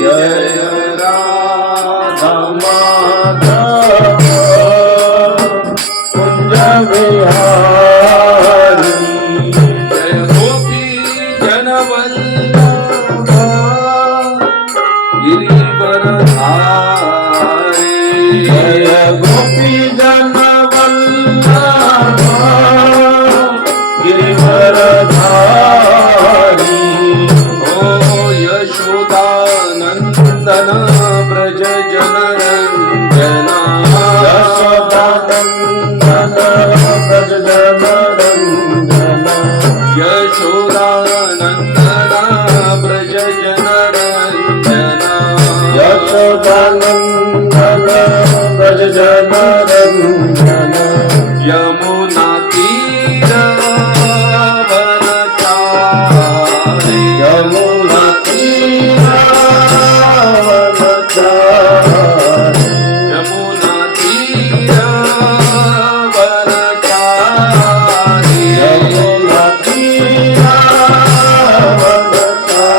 जय राधा माधव कुंज विहारी जय गोपी जनवल्लभ गिरिवरधारी जय गोपी जनवल्लभ गिरिवरधारी ओ यशोदानंदन ब्रज जनरंजना यशोदानंदन ब्रज जनरंजना यशोदानंदन ब्रज जनरंजना यशोदानंदन ब्रज जनरंजना यमुना तीरवनचारि यमुना तीरवनचारि यमुना तीरवनचारि यमुना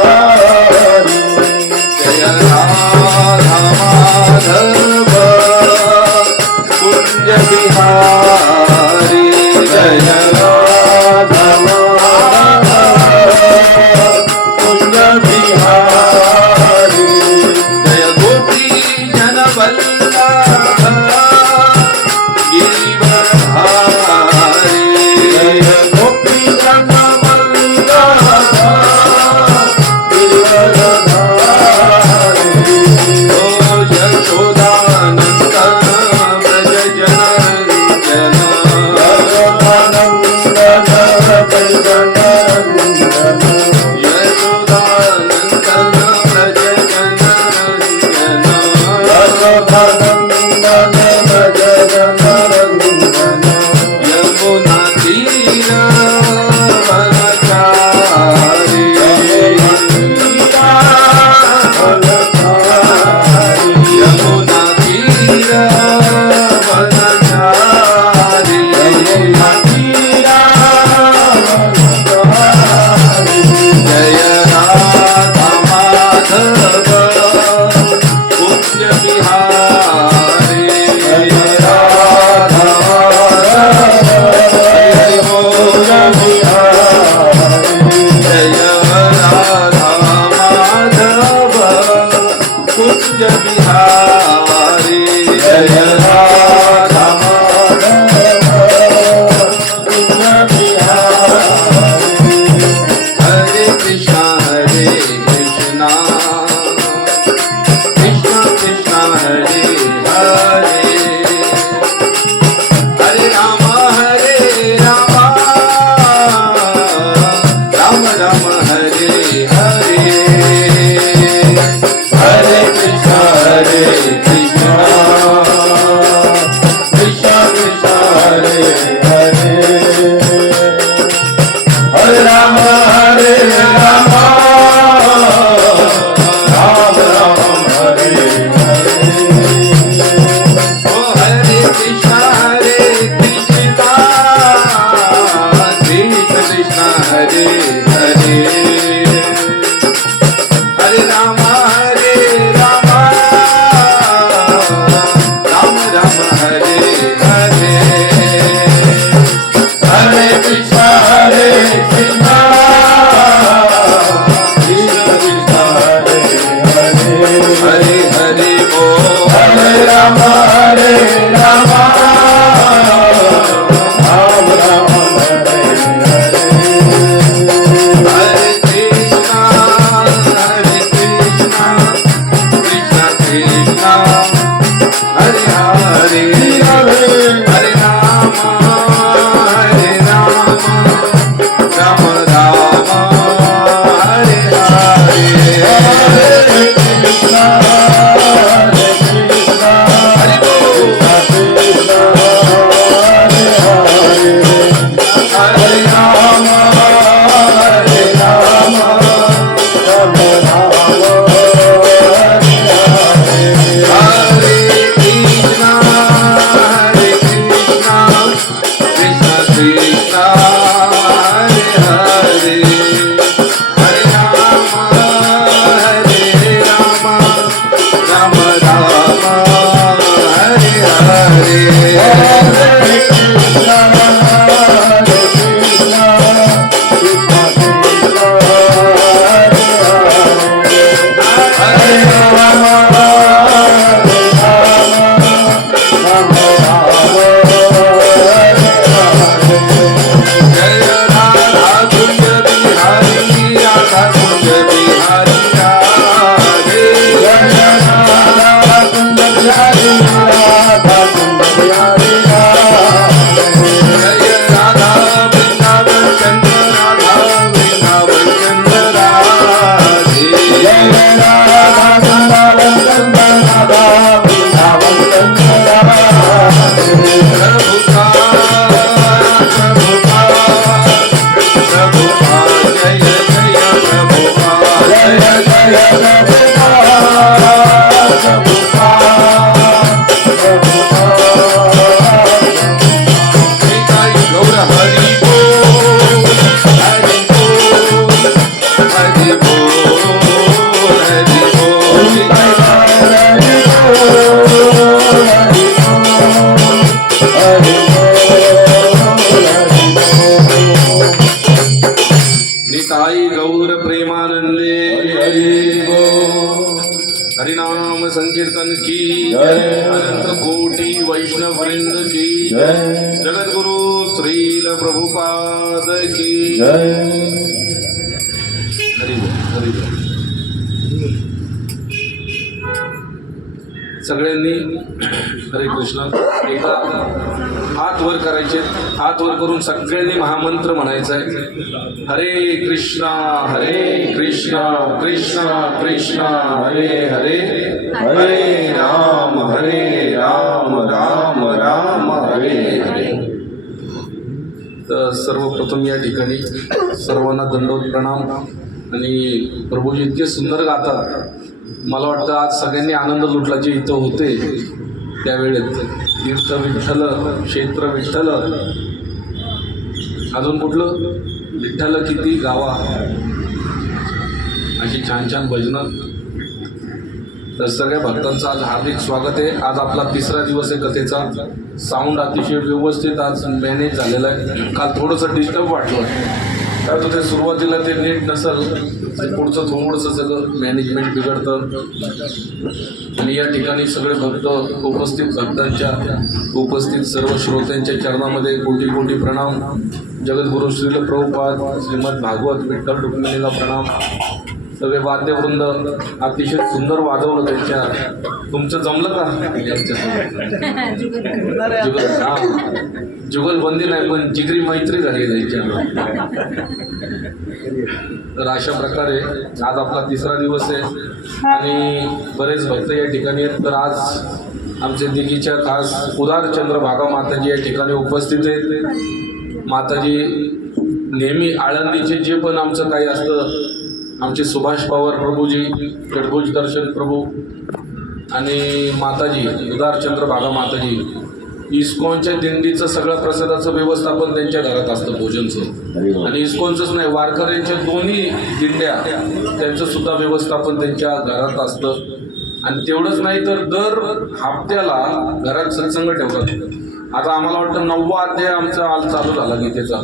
तीरवनचारि जय राधा माधव कुंज बिहारी जय राधा माधव कुंज बिहारी राधे जय राधा कुंज बिहारी राधा कुंज बिहारी राधे जय राधा वृंदावन चंद्र राधा वृंदावन चंद्र राधे जय राधा वृंदावन चंद्र राधा वृंदावन चंद्र राधे प्रभुपाद जय जय प्रभुपाद जय जय निताई गौर हरि बोल हरि बोल हरि बोल हरि बोल निताई गौर प्रेमानंदे हरिनाम संकीर्तन की जय। अनंत कोटि वैष्णव वृंद की जय जगद्गुरु श्रील प्रभुपाद की जय हरि बोल, हरि बोल. सगळ्यांनी हरे कृष्ण एकदा हात वर करायचे. हात वर करून सगळ्यांनी महामंत्र म्हणायचा आहे. हरे कृष्णा कृष्णा कृष्णा हरे हरे हरे राम राम राम हरे हरे. तर सर्वप्रथम या ठिकाणी सर्वांना दंडवत प्रणाम. आणि प्रभूजी इतके सुंदर गातात. मला वाटतं आज सगळ्यांनी आनंद लुटला जे इथं होते त्यावेळेत. तीर्थ विठ्ठल, क्षेत्र विठ्ठल, अजून कुठलं विठ्ठल किती गावा, अशी छान छान भजनं. तर सगळ्या भक्तांचं आज हार्दिक स्वागत आहे. आज आपला 3रा दिवस आहे कथेचा. साऊंड अतिशय व्यवस्थित आज मॅनेज झालेला आहे. काल थोडंसं डिस्टर्ब वाटलं, काय होतं ते सुरुवातीला ते नीट नसेल ते पुढचं थोडंसं सगळं मॅनेजमेंट बिघडतं. आणि या ठिकाणी सगळे भक्त उपस्थित भक्तांच्या उपस्थित सर्व श्रोत्यांच्या चरणामध्ये कोटी कोटी प्रणाम. जगद्गुरु श्रील प्रभुपाद श्रीमद भागवत विठ्ठल रुक्मिणीला प्रणाम. सगळे वाद्यवृंद अतिशय सुंदर वाजवलं त्यांच्या. तुमचं जमलं का जुगल? हां, जुगलबंदी नाही पण जिगरी मैत्री झाली त्यांच्या. तर अशा प्रकारे आज आपला 3रा दिवस आहे आणि बरेच भक्त या ठिकाणी आहेत. तर आज आमचे दिघीच्या खास उदार चंद्रभागा माताजी या ठिकाणी उपस्थित आहेत. माताजी नेहमी आळंदीचे जे पण आमचं काही असतं, आमचे सुभाष पवार प्रभूजी, षडभुज दर्शन प्रभू आणि माताजी उदार चंद्रभागा माताजी, इस्कॉनच्या दिंडीचं सगळं प्रसादाचं व्यवस्थापन त्यांच्या घरात असतं, भोजनचं. आणि इस्कॉनचंच नाही, वारकऱ्यांच्या दोन्ही दिंड्या त्यांचं सुद्धा व्यवस्थापन त्यांच्या घरात असतं. आणि तेवढंच नाही तर दर हप्त्याला घरात सत्संग ठेवतात. आता आम्हाला वाटतं 9वा अध्याय आमचा आज चालू झाला गीतेचा,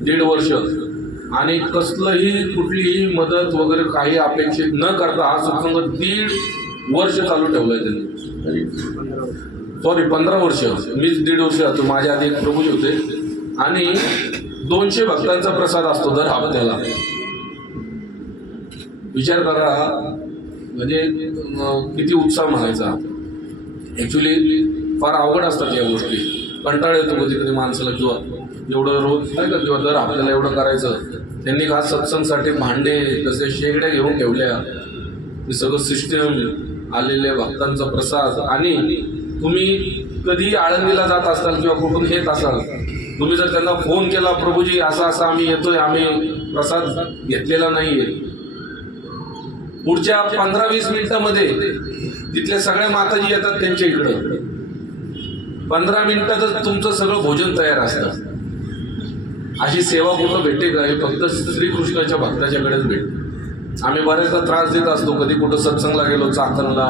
1.5 वर्ष. आणि कसलंही कुठलीही मदत वगैरे काही अपेक्षित न करता हा सत्संग 1.5 वर्ष चालू ठेवलाय त्यांनी. सॉरी 15 वर्ष, मीच 1.5 वर्ष होतो. माझ्या आधी एक प्रभूजी होते. आणि 200 भक्तांचा प्रसाद असतो दर हप्त्याला. विचार करा म्हणजे किती उत्साह म्हणायचा. ॲक्च्युली फार अवघड असतात या गोष्टी. कंटाळा येतो कधी कधी माणसाला, किंवा एवढं रोज नाही का, किंवा दर आपल्याला एवढं करायचं. त्यांनी खास सत्संगसाठी भांडे तसे शेगड्या घेऊन ठेवल्या. हे सगळं सिस्टम, आलेल्या भक्तांचा प्रसाद. आणि तुम्ही कधी आळंदीला जात असाल किंवा कुठून येत असाल, तुम्ही जर त्यांना फोन केला, प्रभूजी असं असं आम्ही येतोय, आम्ही प्रसाद घेतलेला नाही आहे, पुढच्या 15-20 मिनिटामध्ये तिथल्या सगळ्या माताजी येतात त्यांच्या इकडं. 15 मिनिटातच तुमचं सगळं भोजन तयार असतं. अशी सेवा कुठं भेटते का? हे फक्त श्रीकृष्णाच्या भक्ताच्याकडेच भेटते. आम्ही बऱ्याचदा त्रास देत असतो. कधी कुठं सत्संगला गेलो, चाकणला,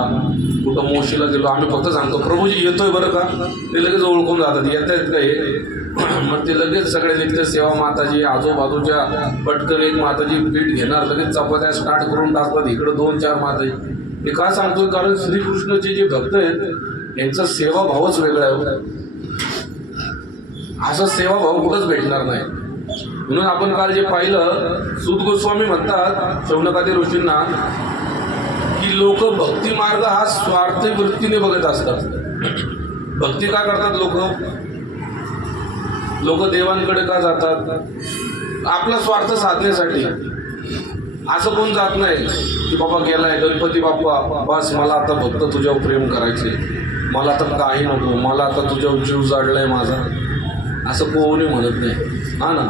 कुठं मोशीला गेलो, आम्ही फक्त सांगतो प्रभूजी येतोय बरं का. ते लगेच ओळखून जातात, येत आहेत का हे. मग ते लगेच सगळे नित्य सेवा माताजी आजूबाजूच्या पटकन एक माताजी पीठ घेणार, लगेच चपात्या स्टार्ट करून टाकतात. इकडं 2-4 माताजी. हे का सांगतोय? कारण श्रीकृष्णाचे जे भक्त आहेत यांचा सेवाभावच वेगळा आहे. असा सेवाभाव कुठंच भेटणार नाही. म्हणून आपण काल जे पाहिलं, सूत गोस्वामी म्हणतात शौनकादी ऋषींना की लोक भक्ती मार्ग हा स्वार्थी वृत्तीने बघत असतात. भक्ती का करतात लोक देवांकडे का जातात? आपला स्वार्थ साधण्यासाठी. असं कोण जात नाही की बाबा गेलाय गणपती बाप्पा, बस मला आता फक्त तुझ्यावर प्रेम करायचे, मला तर काही नको, मला आता तुझ्यावर जीव जाडलाय माझा, असं कोणी म्हणत नाही. हा ना,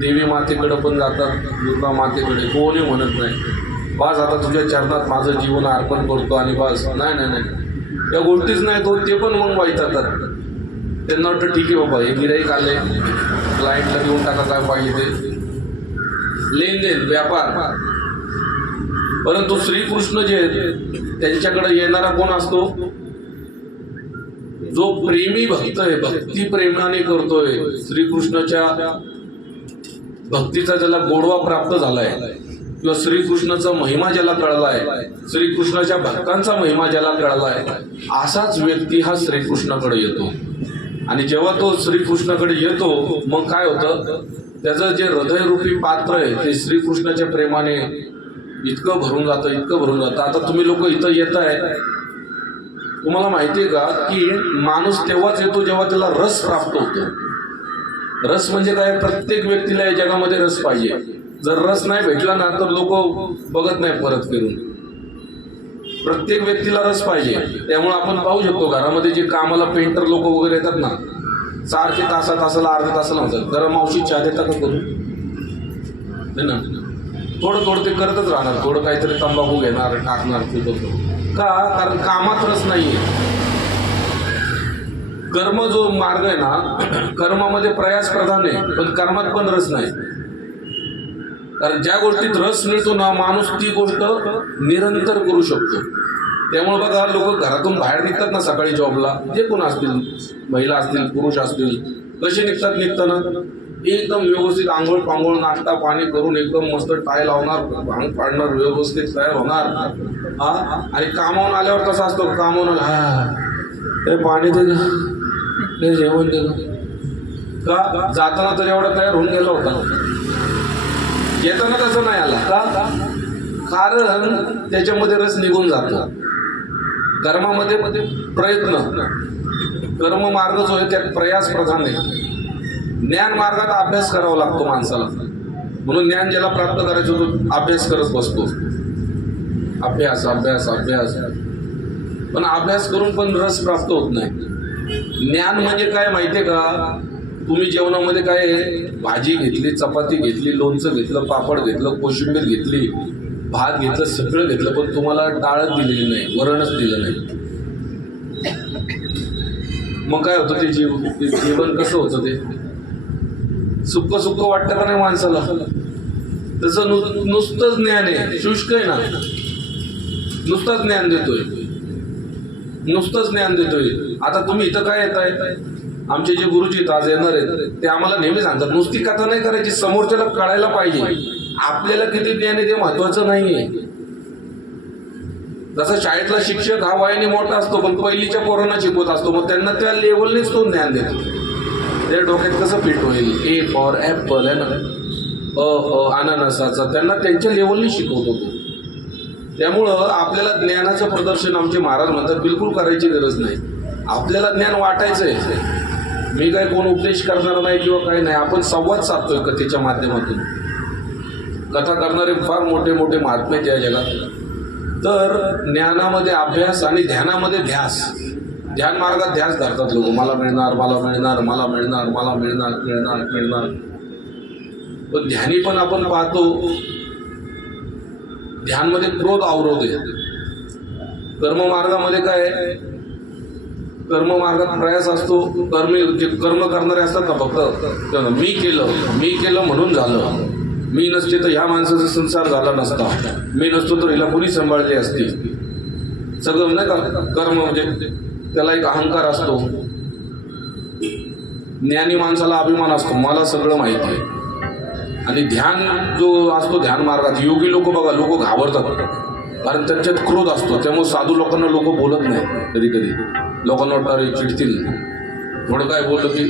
देवी मातेकडे पण जातात, दुर्गा मातेकडे, कोणी म्हणत नाही बस आता तुझ्या चरणात माझं जीवन अर्पण करतो आणि बस. नाही नाही नाही, या गोष्टीच नाही तो, ते पण मग वैतागतात. त्यांना वाटतं ठीक आहे बाबा, हे गिऱ्हाईक आले, क्लायंटला देऊन टाका काय पाहिजे ते, लेनदेन व्यापार. परंतु श्रीकृष्ण जे आहेत त्यांच्याकडे येणारा कोण असतो? जो प्रेमी भक्त आहे, भक्ती प्रेमाने करतोय, श्रीकृष्णाच्या भक्तीचा ज्याला गोडवा प्राप्त झालाय किंवा श्रीकृष्णाचा महिमा ज्याला कळलाय, श्रीकृष्णाच्या भक्तांचा महिमा ज्याला कळलाय, असाच व्यक्ती हा श्रीकृष्णाकडे येतो. आणि जेव्हा तो श्रीकृष्णाकडे येतो मग काय होतं, त्याचं जे हृदयरूपी पात्र आहे ते श्रीकृष्णाच्या प्रेमाने इतकं भरून जातं, इतकं भरून जातं. आता तुम्ही लोक इथं येत आहे, तुम्हाला माहिती आहे का की माणूस तेव्हाच येतो जेव्हा त्याला रस प्राप्त होतो. रस म्हणजे काय? प्रत्येक व्यक्तीला या जगामध्ये रस पाहिजे. जर रस नाही भेटला ना तर लोक बघत नाही परत फिरून. प्रत्येक व्यक्तीला रस पाहिजे. त्यामुळे आपण पाहू शकतो घरामध्ये जे कामाला पेंटर लोक वगैरे येतात ना, सारखे तासाला अर्ध्या तासाला म्हणतात जरा मावशी चहा देता का करून, ना थोडं ते करतच राहणार, थोडं काहीतरी तंबाखू घेणार, टाकणार, का? कारण कामात रस नाहीये. कर्म जो मार्ग आहे ना, कर्मामध्ये प्रयास प्रधान आहे पण कर्मात पण रस नाही. कारण ज्या गोष्टीत रस मिळतो ना माणूस ती गोष्ट निरंतर करू शकतो. त्यामुळे बघा लोक घरातून बाहेर निघतात ना सकाळी जॉबला, जे कोण असतील, महिला असतील, पुरुष असतील, कसे निघताना एकदम व्यवस्थित आंघोळ पांघोळ नाश्ता पाणी करून एकदम मस्त टाय लावणार, भांग पाडणार, व्यवस्थित तयार होणार. हा, आणि कामावून आल्यावर कसं असतं, कामावून ते पाणी दे, ते जेवण दे का, जाताना तर एवढा तयार होऊन गेला होता, येताना तसं नाही आला का? कारण त्याच्यामध्ये रस निघून जातो. कर्मामध्ये प्रयत्न, कर्म मार्ग जो आहे त्यात प्रयास प्रधान आहे. ज्ञान मार्गात अभ्यास करावा लागतो माणसाला. म्हणून ज्ञान ज्याला प्राप्त करायचं तो अभ्यास करत बसतो, अभ्यास अभ्यास अभ्यास. पण अभ्यास करून पण रस प्राप्त होत नाही. ज्ञान म्हणजे काय माहितीये का? तुम्ही जेवणामध्ये काय भाजी घेतली, चपाती घेतली, लोणचं घेतलं, पापड घेतलं, कोशिंबीर घेतली, भात घेतलं, सगळं घेतलं, पण तुम्हाला डाळच दिलेली नाही, वरणच दिलं नाही. मग काय होतं ते जेवण कसं होतं? ते सुक्क सुक्क वाटतं का नाही माणसाला? तसं नुसतंच ज्ञान आहे, शुष्क आहे ना, नुसतंच ज्ञान देतोय, नुसतंच ज्ञान देतोय. आता तुम्ही इथं काय येताय, आमचे जे गुरुजी आज येणार आहेत ते आम्हाला नेहमी सांगतात नुसती कथा नाही करायची, समोरच्याला कळायला पाहिजे आपल्याला किती ज्ञान आहे ते महत्वाचं नाहीये. जसं शाळेतला शिक्षक हा वयाने मोठा असतो पण पहिलीच्या पोरांना शिकवत असतो, मग त्यांना त्या लेवलनेच तो ज्ञान देतो. त्या डोक्यात कसं फिट होईल, ए फॉर ॲपल आहे ना, अननसाचा, त्यांना त्यांच्या लेवलने शिकवतो तो. त्यामुळं आपल्याला ज्ञानाचं प्रदर्शन आमचे महाराज म्हणतात बिलकुल करायची गरज नाही. आपल्याला ज्ञान वाटायचंय. मी काय कोण उपदेश करणार नाही किंवा काही नाही, आपण संवाद साधतोय कथेच्या माध्यमातून. कथा करणारे फार मोठे मोठे महात्मे आहेत या जगात. तर ज्ञानामध्ये अभ्यास आणि ध्यानामध्ये ध्यास, ध्यान मार्गात ध्यास धरतात लोक. मला मिळणार, मला मिळणार, मला मिळणार, मला मिळणार, मिळणार, मिळणार. पण ध्यानी पण आपण पाहतो ध्यानमध्ये क्रोध अवरोध आहे. कर्ममार्गामध्ये काय आहे, कर्ममार्गात प्रयास असतो. कर्म करणारे असतात ना फक्त मी केलं म्हणून झालं, मी नसते तर ह्या माणसाचा संसार झाला नसता, मी नसतो तर हिला कोणी सांभाळली असती. सगळं नाही का कर्म म्हणजे त्याला एक अहंकार असतो. ज्ञानी माणसाला अभिमान असतो, मला सगळं माहिती आहे. आणि ध्यान जो असतो ध्यान मार्गात योगी लोक बघा, लोक घाबरतात कारण त्यांच्यात क्रोध असतो. त्यामुळे साधू लोकांना लोक बोलत नाही. कधी कधी लोकांना वाटतं अरे चिडतील, थोडं काय बोललं की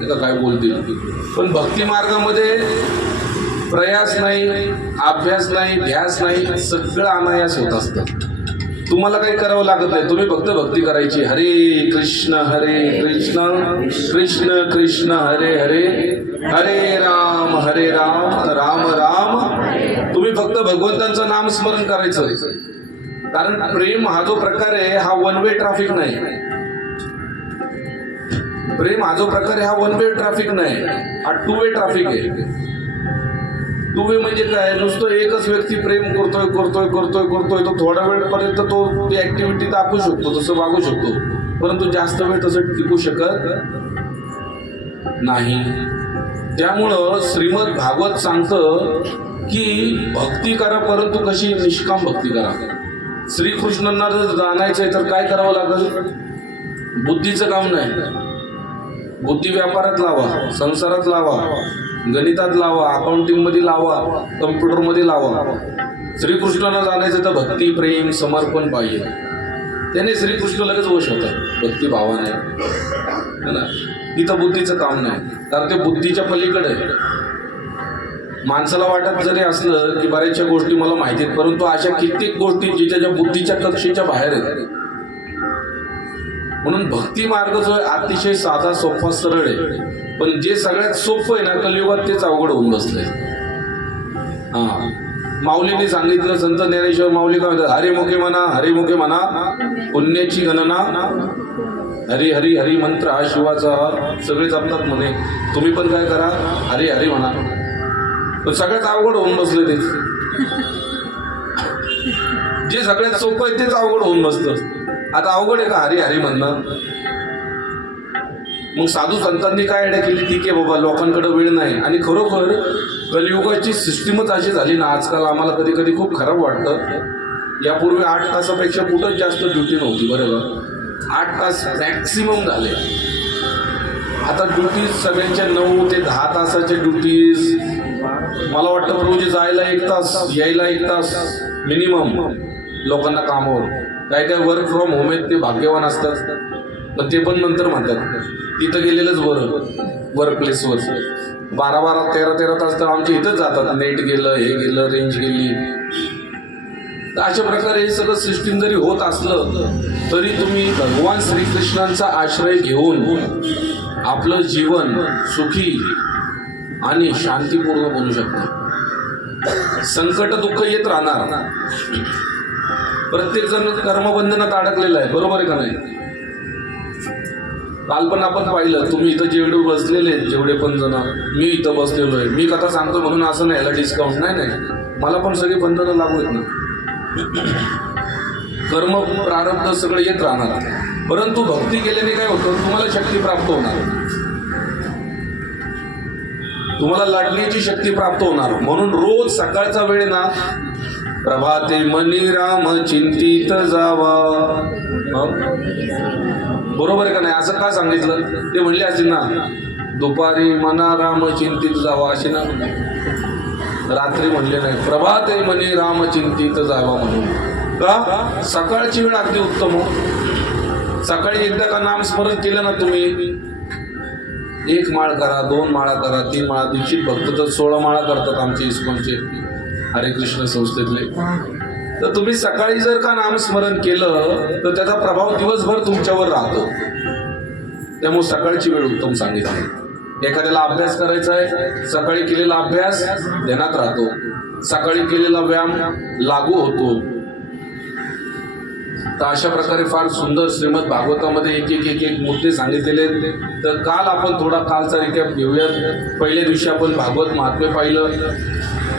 नाही का काय बोलतील. पण भक्ती मार्गामध्ये प्रयास नाही, अभ्यास नाही, ध्यास नाही, सगळं अनायास होत असतं. तुम्हाला काही करावं लागत नाही, तुम्ही फक्त भक्ती करायची. हरे कृष्ण कृष्ण कृष्ण हरे हरे, हरे राम राम राम. तुम्ही फक्त भगवंतांचं नाम स्मरण करायचं. कारण प्रेम हा जो प्रकार आहे हा वन वे ट्रॅफिक नाही. प्रेम हा जो प्रकार आहे हा वन वे ट्रॅफिक नाही, हा टू वे ट्रॅफिक आहे. टू वे म्हणजे काय, नुसतं एकच व्यक्ती प्रेम करतोय तो थोडा वेळपर्यंत तो ती ऍक्टिव्हिटी दाखवू शकतो, तसं वागू शकतो, परंतु जास्त वेळ तसं टिकू शकत नाही. त्यामुळं श्रीमद भागवत सांगतं की भक्ती करा, परंतु कशी, निष्काम भक्ती करा. श्रीकृष्णांना जर जाणायचंय तर काय करावं लागेल, बुद्धीचं काम नाही. बुद्धी व्यापारात लावा, संसारात लावा, गणितात लावा, अकाउंटिंग मध्ये लावा, कम्प्युटर मध्ये लावा. श्रीकृष्णाला जाणायचं तर भक्ती, प्रेम, समर्पण पाहिजे. त्याने श्रीकृष्ण लगेच वश होतात भक्तिभावाने, है ना. इथं बुद्धीचं काम नाही, कारण ते बुद्धीच्या पलीकडे आहे. माणसाला वाटत जरी असलं की बऱ्याचशा गोष्टी मला माहिती आहेत, परंतु अशा कित्येक गोष्टी जिच्या बुद्धीच्या कक्षेच्या बाहेर आहेत. म्हणून भक्ती मार्ग जो आहे अतिशय साधा, सोपा, सरळ आहे. पण जे सगळ्यात सोपं आहे ना कलियुगात तेच अवघड होऊन बसलंय. माऊलीने सांगितलं, संत ज्ञानेश्वर माऊली काय म्हणतात, हरे मुखे म्हणा पुण्याची गणना, हरी हरी हरी मंत्र हा शिवाचा सगळे जपतात म्हणे. तुम्ही पण काय करा, हरी हरी म्हणा. पण सगळ्यात अवघड होऊन बसले तेच. जे सगळ्यात सोपं आहे तेच अवघड होऊन बसतं. आता अवघड आहे का हरी हरी म्हणणं. मग साधू संतांनी काय आयडिया केली, ठीक आहे बाबा, लोकांकडे वेळ नाही. आणि खरोखर कलियुगाची सिस्टीमच अशी झाली ना आजकाल, आम्हाला कधी कधी खूप खराब वाटतं. यापूर्वी 8 तासापेक्षा कुठंच जास्त ड्युटी नव्हती, बरोबर. 8 तास मॅक्सिमम झाले. आता ड्युटीज सगळ्यांच्या 9 ते 10 तासाच्या ड्युटीज. मला वाटतं रोज जायला 1 तास, यायला 1 तास मिनिमम लोकांना कामावर. काय काय वर्क फ्रॉम होम आहेत ते भाग्यवान असतात, पण ते पण नंतर म्हणतात तिथं गेलेलंच बरं. वर्क प्लेसवर 12-12, 13-13 तास तर आमच्या इथंच जातात. नेट गेलं, हे गेलं, रेंज गेली. तर अशा प्रकारे हे सगळं सिस्टीम जरी होत असलं तरी तुम्ही भगवान श्रीकृष्णांचा आश्रय घेऊन आपलं जीवन सुखी आणि शांतीपूर्ण बनवू शकता. संकट दुःख येत राहणार. प्रत्येक जण कर्मबंधनात अडकलेला आहे, बरोबर आहे का नाही. काल पण आपण पाहिलं, तुम्ही इथं जेवढे बसलेले जेवढे पण जण, मी इथं बसलेलो आहे, मी कथा सांगतो म्हणून असं नाही याला डिस्काउंट नाही. मला पण सगळी बंधनं लागू आहेत ना. कर्म प्रारब्ध सगळं येत राहणार, परंतु भक्ती केल्याने काय होतं, तुम्हाला शक्ती प्राप्त होणार, तुम्हाला लढण्याची शक्ती प्राप्त होणार. म्हणून रोज सकाळचा वेळ ना, प्रभाते मनी राम चिंतित जावा. बरोबर आहे का नाही. असं का सांगितलं, ते म्हणले असे ना, दुपारी मना राम चिंतित जावा असे ना, रात्री म्हणले नाही. प्रभाते मनी राम चिंतित जावा म्हणून का, सकाळची वेळ अगदी उत्तम हो. सकाळी एकदा का नाम स्मरण केलं ना तुम्ही, 1 माळ करा, 2 माळा करा, 3 माळा. दीक्षित भक्त तर 16 माळा करतात आमचे इस्कॉनचे हरे कृष्ण संस्थेतले. तर तुम्ही सकाळी जर का नामस्मरण केलं तर त्याचा प्रभाव दिवसभर तुमच्यावर राहतो. त्यामुळे सकाळची वेळ उत्तम सांगितली. एखाद्याला अभ्यास करायचा आहे, सकाळी केलेला अभ्यास ध्यानात राहतो, सकाळी केलेला व्यायाम लागू होतो. तर अशा प्रकारे फार सुंदर श्रीमद भागवतामध्ये एक मुद्दे सांगितलेले आहेत. तर काल आपण थोडा कालचा रिकॅप घेऊयात. पहिल्या दिवशी आपण भागवत महात्म्य पाहिलं,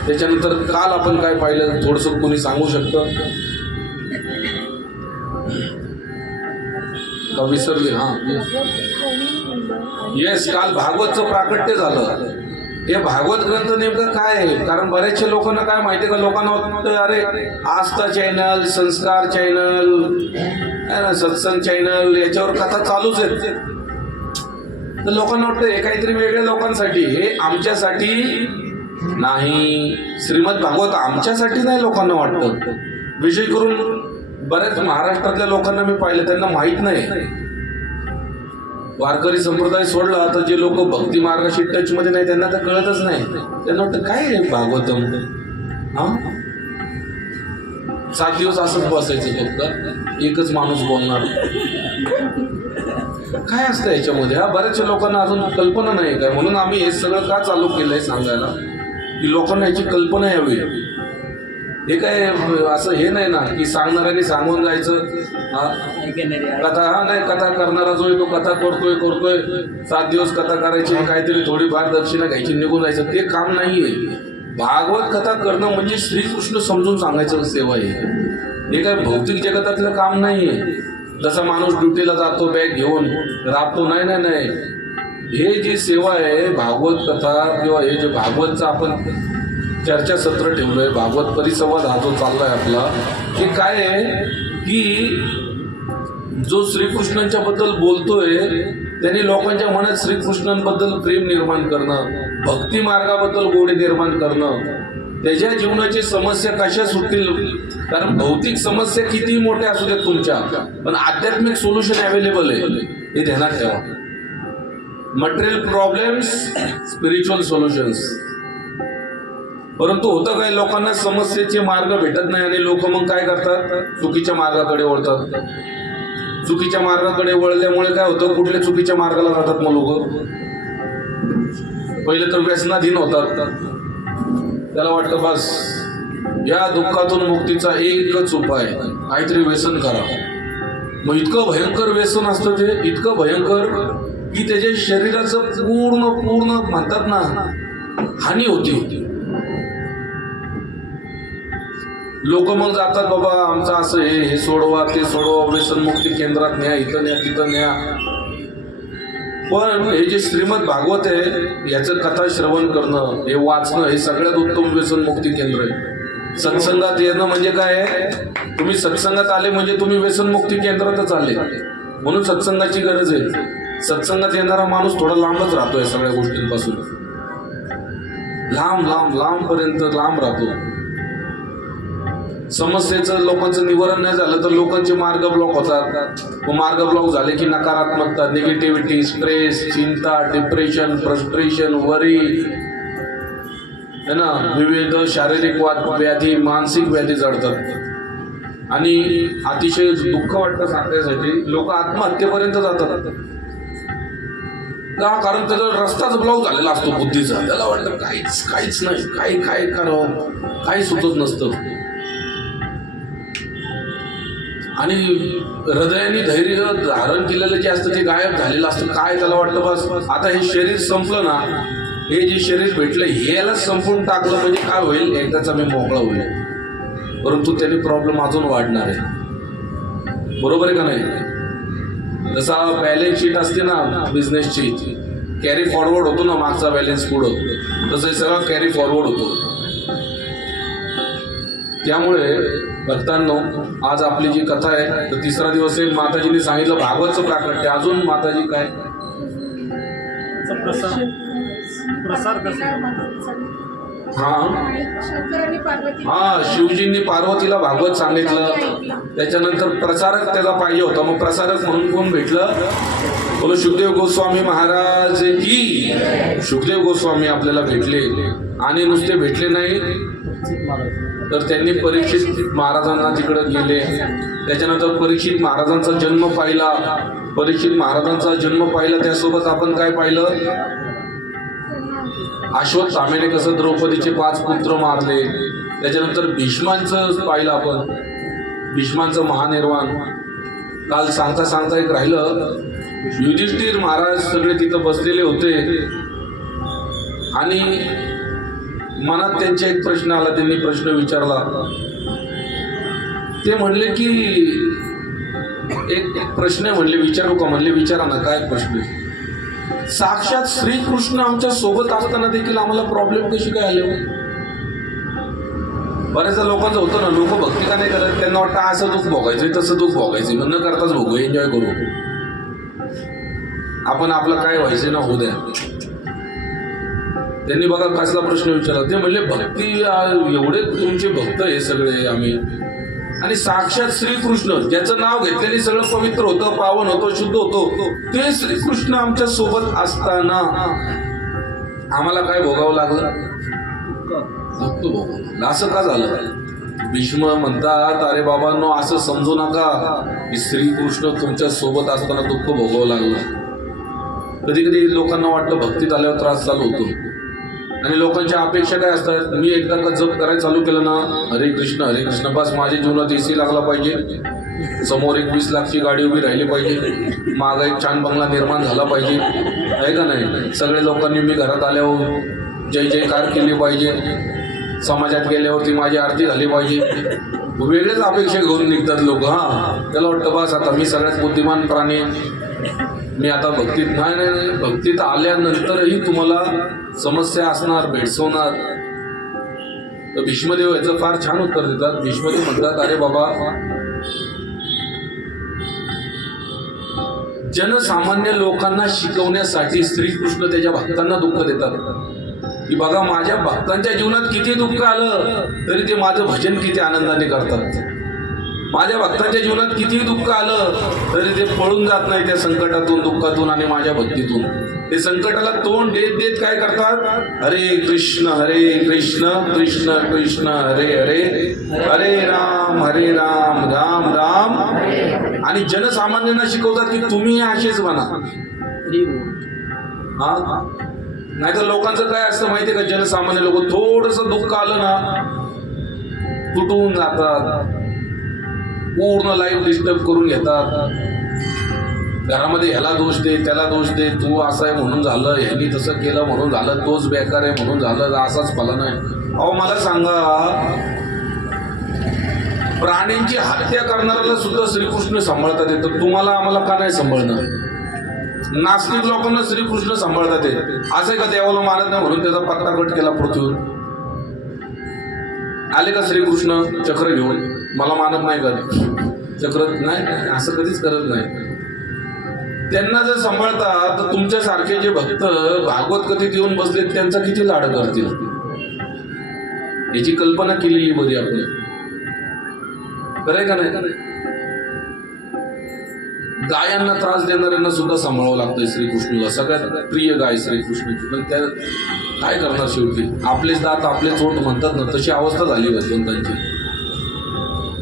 त्याच्यानंतर काल आपण काय पाहिलं थोडंसं कोणी सांगू शकतं का, विसरले. येस, काल भागवतचं प्राकट्य झालं. हे भागवत ग्रंथ नेमकं काय आहे, कारण बऱ्याचशा लोकांना काय माहिती आहे का, लोकांना वाटतं अरे आस्था चॅनल, संस्कार चॅनल, सत्संग चॅनल याच्यावर कथा चालूच आहेत. तर लोकांना वाटतं हे काहीतरी वेगळ्या लोकांसाठी, हे आमच्यासाठी नाही. श्रीमद भागवत आमच्यासाठी नाही लोकांना वाटतं. विशेष करून बऱ्याच महाराष्ट्रातल्या लोकांना मी पाहिलं, त्यांना माहीत नाही. वारकरी संप्रदाय सोडला तर जे लोक भक्ती मार्गाशी टच मध्ये नाही त्यांना तर कळतच नाही. त्यांना वाटतं काय रे भागवतम, हा 7 दिवस असंच बसायचं फक्त एकच माणूस बोलणार. काय असतं याच्यामध्ये? हा बऱ्याचशा लोकांना अजून कल्पना नाही काय. म्हणून आम्ही हे सगळं का चालू केलंय सांगायला की लोकांना याची कल्पना यावी. हे काय असं हे नाही ना की सांगणाऱ्याने सांगून जायचं. कथा हा नाही, कथा करणारा जो आहे तो कथा करतोय 7 दिवस कथा करायची, काहीतरी थोडीफार दक्षिणा घ्यायची, निघून जायचं, ते काम नाहीये. भागवत कथा करणं म्हणजे श्रीकृष्ण समजून सांगायचं सेवा आहे. हे काय भौतिक जगतातलं काम नाहीये. जसा माणूस ड्युटीला जातो बॅग घेऊन राबतो, नाही नाही नाही. हे जी सेवा आहे भागवत कथा किंवा हे जे भागवतचं आपण चर्चासत्र ठेवलंय, भागवत परिसंवाद हा जो चाललाय आपला, हे काय आहे की जो श्रीकृष्णांच्या बद्दल बोलतोय त्यांनी लोकांच्या मनात श्रीकृष्णांबद्दल प्रेम निर्माण करणं, भक्ती मार्गाबद्दल गोडी निर्माण करणं, त्याच्या जीवनाची समस्या कशा सुटतील. कारण भौतिक समस्या किती मोठ्या असू द्यात तुमच्या, पण आध्यात्मिक सोल्युशन अवेलेबल आहे हे ध्यानात ठेवा. Material problems, spiritual solutions. परंतु होतं काय, लोकांना समस्येचे मार्ग भेटत नाही आणि लोक मग काय करतात, चुकीच्या मार्गाकडे वळतात. चुकीच्या मार्गाकडे वळल्यामुळे काय होतं, कुठल्या चुकीच्या मार्गाला जातात मग लोक. पहिले तर व्यसनाधीन होतात. त्याला वाटतं बस या दुःखातून मुक्तीचा एकच उपाय, काहीतरी व्यसन करा. मग इतकं भयंकर व्यसन असतं ते, इतकं भयंकर की त्याच्या शरीराचं पूर्ण म्हणतात ना हानी होती. लोक मग जातात, बाबा आमचं असं हे सोडवा ते सोडवा, व्यसनमुक्ती केंद्रात न्या, इथं न्या तिथं न्या. पण हे जे श्रीमद भागवत आहे याचं कथा श्रवण करणं, हे वाचणं, हे सगळ्यात उत्तम व्यसनमुक्ती केंद्र आहे. सत्संगात येणं म्हणजे काय आहे, तुम्ही सत्संगात आले म्हणजे तुम्ही व्यसनमुक्ती केंद्रातच आले. म्हणून सत्संगाची गरज आहे. सत्संगात येणारा माणूस थोडा लांबच राहतोय सगळ्या गोष्टींपासून, लांब पर्यंत लांब राहतो. समस्येचं लोकांचं निवारण नाही झालं तर लोकांचे मार्ग ब्लॉक होतात. व मार्ग ब्लॉक झाले की नकारात्मकता, निगेटिव्हिटी, स्ट्रेस, चिंता, डिप्रेशन, फ्रस्ट्रेशन, वरी है ना, विविध शारीरिक व्याधी, मानसिक व्याधी जडतात आणि अतिशय दुःख वाटतं सांगण्यासाठी लोक आत्महत्येपर्यंत जातात. का? कारण त्याचा रस्ताच ब्लॉक झालेला असतो बुद्धीचा. त्याला वाटतं काहीच नाही, काय करावं, काही सुचत नसतं. आणि हृदयाने धैर्य धारण केलेलं जे असतं ते गायब झालेलं असतं. काय त्याला वाटतं बस आता हे शरीर संपलं ना, हे जे शरीर भेटलं ह्याला संपून टाकलं म्हणजे काय होईल, एकदाचा मी मोकळा होईल. परंतु त्याने प्रॉब्लेम अजून वाढणार आहे. बरोबर आहे का नाही? जसा बॅलन्स शीट असते ना बिझनेसची, कॅरी फॉरवर्ड होतो ना मागचा बॅलन्स पुढं, तसं हे सगळं कॅरी फॉरवर्ड होतो. त्यामुळे भक्तांनो, आज आपली जी कथा आहे तर 3रा दिवस आहे. माताजींनी सांगितलं भागवतचं प्राकट्य. अजून माताजी काय शिवजींनी पार्वतीला भागवत सांगितलं. त्याच्यानंतर प्रसारक त्याला पाहिजे होता. मग प्रसारक म्हणून कोण भेटलं, बोलो सुखदेव गोस्वामी महाराज की. सुखदेव गोस्वामी आपल्याला भेटले आणि नुसते भेटले नाही तर त्यांनी परीक्षित महाराजांना तिकडे गेले. त्याच्यानंतर परीक्षित महाराजांचा जन्म पाहिला. परीक्षित महाराजांचा जन्म पाहिला त्यासोबत आपण काय पाहिलं, अश्वत्थामेने कसं द्रौपदीचे 5 पुत्र मारले. त्याच्यानंतर भीष्मांचं पाहिलं आपण, भीष्मांचं महानिर्वाण. काल सांगता एक राहिलं, युधिष्ठिर महाराज सगळे तिथं बसलेले होते आणि मनात त्यांचा एक प्रश्न आला. त्यांनी प्रश्न विचारला. ते म्हणले की एक प्रश्न म्हणले, विचारू का? म्हणले विचारा ना, काय प्रश्न? साक्षात श्रीकृष्ण आमच्या सोबत असताना देखील आम्हाला प्रॉब्लेम कशी काय आले? बऱ्याचदा लोकांचं होतं ना, लोक भक्ती का नाही करत, त्यांना वाटतं असं दुःख भोगायचंय तसं दुःख भोगायचंय, न करताच भोगू, एन्जॉय करू आपण, आपलं काय व्हायचं ना होऊ द्या. त्यांनी बघा कसला प्रश्न विचारला. ते म्हणले भक्ती, एवढे तुमचे भक्त हे सगळे आम्ही, आणि साक्षात श्रीकृष्ण ज्याचं नाव घेतल्याने सगळं पवित्र होतं, पावन होतं, शुद्ध होतो, ते श्रीकृष्ण आमच्या सोबत असताना आम्हाला काय भोगावं लागलं? दुःख भोगावं. असं का झालं? भीष्म म्हणतात, अरे बाबांनो, असं समजू नका की श्रीकृष्ण तुमच्या सोबत असताना दुःख भोगावं लागलं. कधी कधी लोकांना वाटतं भक्तीत आल्यावर त्रास चालू होतो, आणि लोकांच्या अपेक्षा काय असतात? मी एकदा का जप करायला चालू केलं ना, हरे कृष्ण बस माझ्या जीवनात एसी लागला पाहिजे, समोर एक 20 लाखची गाडी उभी राहिली पाहिजे, मागा एक छान बंगला निर्माण झाला पाहिजे, आहे का नाही? सगळे लोकांनी मी घरात आल्यावर जय जयकार केली पाहिजे, समाजात गेल्यावरती माझी आरती झाली पाहिजे. वेगळेच अपेक्षा घेऊन निघतात लोक. त्याला वाटतं बस आता मी सगळ्यात बुद्धिमान प्राणी, मी आता भक्तीत नाही. भक्तीत आल्यानंतरही तुम्हाला समस्या असणार, भेडसवणार. तर भीष्मदेव याचं फार छान उत्तर देतात. भीष्मदेव म्हणतात, अरे बाबा, जनसामान्य लोकांना शिकवण्यासाठी श्रीकृष्ण त्याच्या भक्तांना दुःख देतात की बघा, माझ्या भक्तांच्या जीवनात किती दुःख आलं तरी ते माझं भजन किती आनंदाने करतात. माझ्या भक्तांच्या जीवनात किती दुःख आलं तरी ते पळून जात नाही त्या संकटातून, दुःखातून आणि माझ्या भक्तीतून. ते संकटाला तोंड देत देत काय करतात? हरे कृष्ण कृष्ण कृष्ण हरे हरे, हरे राम राम राम. आणि जनसामान्यांना शिकवतात की तुम्ही असेच म्हणा. नाही तर लोकांचं काय असतं माहितीये का? जनसामान्य लोक थोडंसं दुःख आलं ना तुटून जातात, पूर्ण लाईफ डिस्टर्ब करून घेतात. घरामध्ये ह्याला दोष दे, त्याला दोष दे, तू असं आहे म्हणून झालं, ह्यांनी तसं केलं म्हणून झालं, तोच बेकार आहे म्हणून झालं, असाच फला नाही. अहो मला सांगा, प्राण्यांची हत्या करणाऱ्याला सुद्धा श्रीकृष्ण सांभाळतात येतं, तुम्हाला आम्हाला का नाही सांभाळणार? नास्तिक लोकांना श्रीकृष्ण सांभाळतात येत. असं का देवाला मानत नाही म्हणून त्याचा पत्ता कट केला पृथ्वीवर? आले का श्रीकृष्ण चक्र घेऊन? मला मानत नाही का चक्र? नाही, असं कधीच करत नाही. त्यांना जर सांभाळतात तर तुमच्यासारखे जे भक्त भागवत कथेत येऊन बसले त्यांचा किती लाड करतील याची कल्पना केलेली बरी आपण. खरंय का नाही? गायांना त्रास देणाऱ्यांना सुद्धा सांभाळावं लागतंय श्रीकृष्णाला. सगळ्यात प्रिय गाय श्रीकृष्णाची, पण त्या काय करणार? शेवटी आपलेच दात आपले चोट म्हणतात ना, तशी अवस्था झाली भगवंतांची.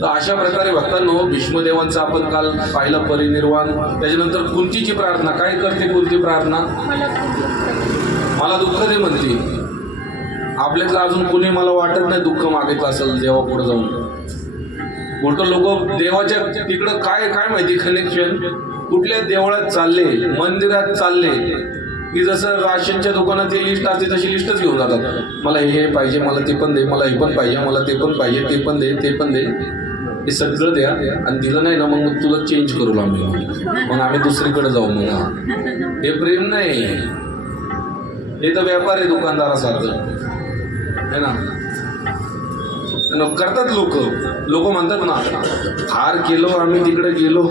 तर अशा प्रकारे भक्तांनो, भीष्मदेवांचं आपण काल पाहिलं परिनिर्वाण. त्याच्यानंतर कुंतीची प्रार्थना. काय करते कुंती प्रार्थना? मला दुःख दे म्हणते. आपल्यातलं अजून कुणी मला वाटत नाही दुःख मागितलं असेल देवा पुढे जाऊन. मोठं लोक देवाच्या तिकडं काय काय माहिती कनेक्शन, कुठल्या देवळात चालले, मंदिरात चालले की जसं राशनच्या दुकानात ती लिस्ट असते तशी लिस्टच घेऊन जातात. मला हे पाहिजे, मला ते पण दे, मला हे पण पाहिजे, मला ते पण पाहिजे, ते पण दे, ते पण दे, हे सगळं द्या. आणि दिलं नाही ना मग तुला चेंज करू आम्ही, मग आम्ही दुसरीकडे जाऊ. मग हे प्रेम नाही, हे तर व्यापार आहे दुकानदारासारखं, है ना? करतात लोक म्हणतात ना, हार केलो आम्ही, तिकडे गेलो,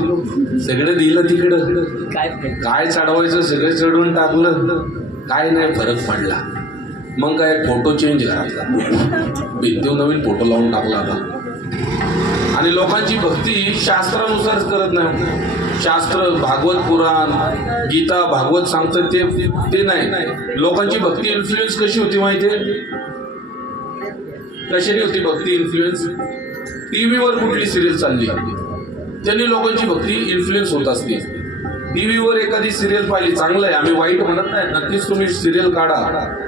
सगळं दिलं तिकडं, काय चढवायचं सगळं चढवून टाकलं, काय नाही फरक पडला. मग काय फोटो चेंज घातला, भिंतीवर नवीन फोटो लावून टाकला आता. आणि लोकांची भक्ती शास्त्रानुसारच करत नाही. शास्त्र, भागवत पुराण, गीता, भागवत सांगतं ते नाही. लोकांची भक्ती इन्फ्लुएन्स कशी होती माहितीये? कशाने होती भक्ती इन्फ्लुएन्स? टीव्हीवर कुठली सिरियल चालली त्यांनी लोकांची भक्ती इन्फ्लुएन्स होत असते. टीव्हीवर एखादी सिरियल पाहिली, चांगलं आहे, आम्ही वाईट म्हणत नाही, नक्कीच तुम्ही सिरियल काढा,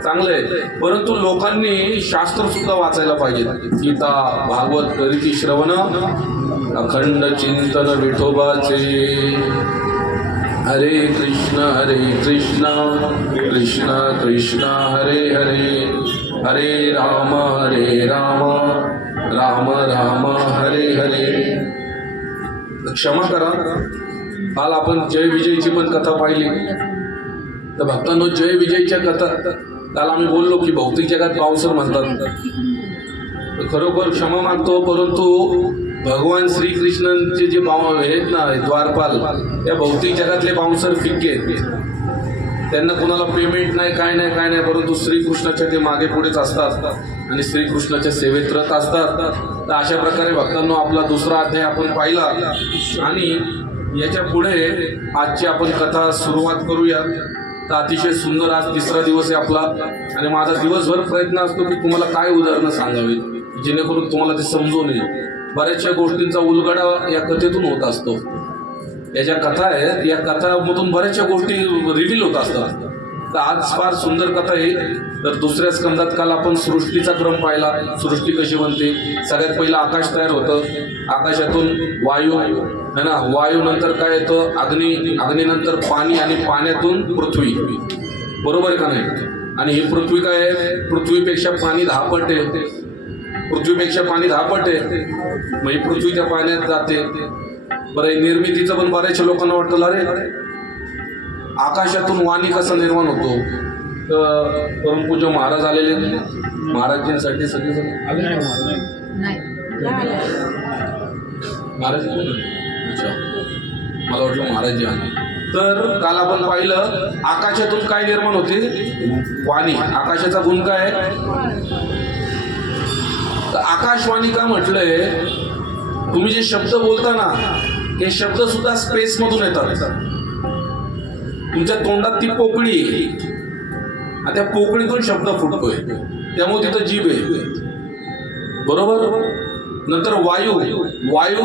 चांगलं आहे, परंतु लोकांनी शास्त्र सुद्धा वाचायला पाहिजे. गीता, भागवत करीती श्रवण, अखंड चिंतन विठोबाचे. हरे कृष्ण कृष्ण कृष्ण हरे हरे, हरे राम राम राम हरे हरे. क्षमा करा, काल आपण जय विजयची पण कथा पाहिली. तर भक्तांनो, जय विजयच्या कथा काल आम्ही बोललो की भौतिक जगात बाउन्सर म्हणतात. खरोखर क्षमा मागतो, परंतु भगवान श्रीकृष्णांचे जे आहेत ना द्वारपाल, त्या भौतिक जगातले बाउन्सर फिक्के आहेत. त्यांना कोणाला पेमेंट नाही, काय नाही, परंतु श्रीकृष्णाच्या ते मागे पुढेच असतात आणि श्रीकृष्णाच्या सेवेत रत असतात. तर अशा प्रकारे भक्तांनो आपला दुसरा अध्याय आपण पाहिला आणि याच्या पुढे आजची आपण कथा सुरुवात करूया. तर अतिशय सुंदर आज तिसरा दिवस आहे आपला आणि माझा दिवसभर प्रयत्न असतो की तुम्हाला काय उदाहरणं सांगावीत जेणेकरून तुम्हाला ते समजून येईल. बऱ्याचशा गोष्टींचा उलगडा या कथेतून होत असतो. या ज्या कथा आहेत या कथामधून बऱ्याचशा गोष्टी रिव्हील होत असतात. तर आज फार सुंदर कथा आहे. तर दुसऱ्या स्कंदात काल आपण सृष्टीचा क्रम पाहिला. सृष्टी कशी बनते, सगळ्यात पहिलं आकाश तयार होतं, आकाशातून वायू है ना, वायू नंतर काय येतं अग्नी, अग्नीनंतर पाणी आणि पाण्यातून पृथ्वी. बरोबर आहे का नाही? आणि ही पृथ्वी काय आहे, पृथ्वीपेक्षा पाणी 10 पट आहे, पृथ्वीपेक्षा पाणी 10 पट आहे. म्हणजे पृथ्वी त्या पाण्यात जाते. बरं, निर्मितीचं पण बऱ्याचशा लोकांना वाटतं अरे आकाशातून वाणी कसा निर्माण होतो. तर परमपूज्य महाराज आलेले, महाराजांसाठी सगळे महाराज, अच्छा मला वाटलं महाराज जी आले. तर काल आपण पाहिलं आकाशातून काय निर्माण होते, वाणी. आकाशाचा गुण काय आहे, तर आकाशवाणी का म्हटलंय, तुम्ही जे शब्द बोलता ना हे शब्द सुद्धा स्पेस मधून येतात. तुमच्या तोंडात ती पोकळी आहे आणि त्या पोकळीतून शब्द फुटतोय, त्यामुळे तिथं जीभ आहे. बरोबर. नंतर वायू, वायू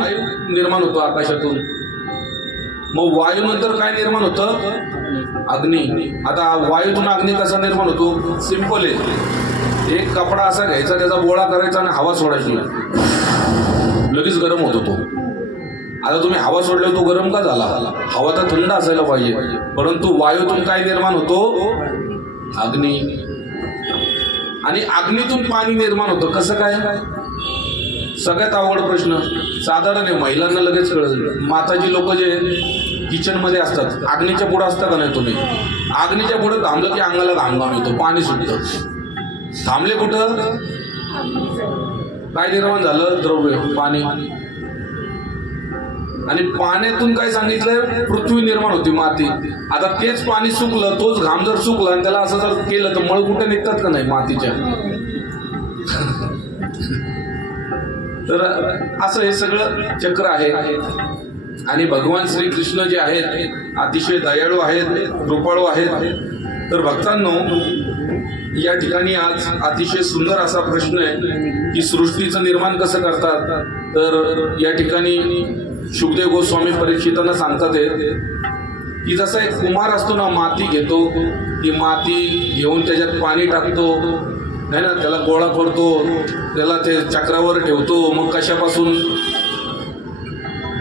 निर्माण होतो आकाशातून. मग वायू नंतर काय निर्माण होतं, अग्नी. आता वायूतून अग्नी कसा निर्माण होतो, सिंपल आहे. एक कपडा असा घ्यायचा, त्याचा गोळा करायचा आणि हवा सोडायची, लगेच गरम होतो तो. आता तुम्ही हवा सोडल्यावर तो गरम का झाला, हवा तर थंड असायला पाहिजे. परंतु वायूतून काय निर्माण होतो, अग्नी. आणि अग्नीतून पाणी निर्माण होतं. कसं काय, सगळ्यात अवघड प्रश्न. साधारण आहे, महिलांना लगेच कळलं. माताजी लोक जे किचन मध्ये असतात, अग्नीच्या पुढे असतात का नाही तुम्ही, अग्नीच्या पुढे थांबलं की अंगाला घाम येतो, पाणी सुटतं. थांबले कुठं, काय निर्माण झालं, द्रव्य, पाणी. आणि पाण्यातून काय सांगितलंय, पृथ्वी निर्माण होती, माती. आता तेच पाणी सुकलं, तोच घाम जर सुकला आणि त्याला असं जर केलं तर मळ कुठे निघतात का नाही मातीच्या. तर असं हे सगळं चक्र आहे. आणि भगवान श्रीकृष्ण जे आहेत अतिशय दयाळू आहेत, कृपाळू आहेत. तर भक्तांनो या ठिकाणी आज अतिशय सुंदर असा प्रश्न आहे की सृष्टीचं निर्माण कसं करतात. तर या ठिकाणी शुकदेव गोस्वामी परीक्षितांना सांगतात की जसा एक कुमार असतो ना, माती घेतो, ती माती घेऊन त्याच्यात पाणी टाकतो है ना, त्याला गोळा करतो, त्याला ते चक्रावर ठेवतो, मग कशापासून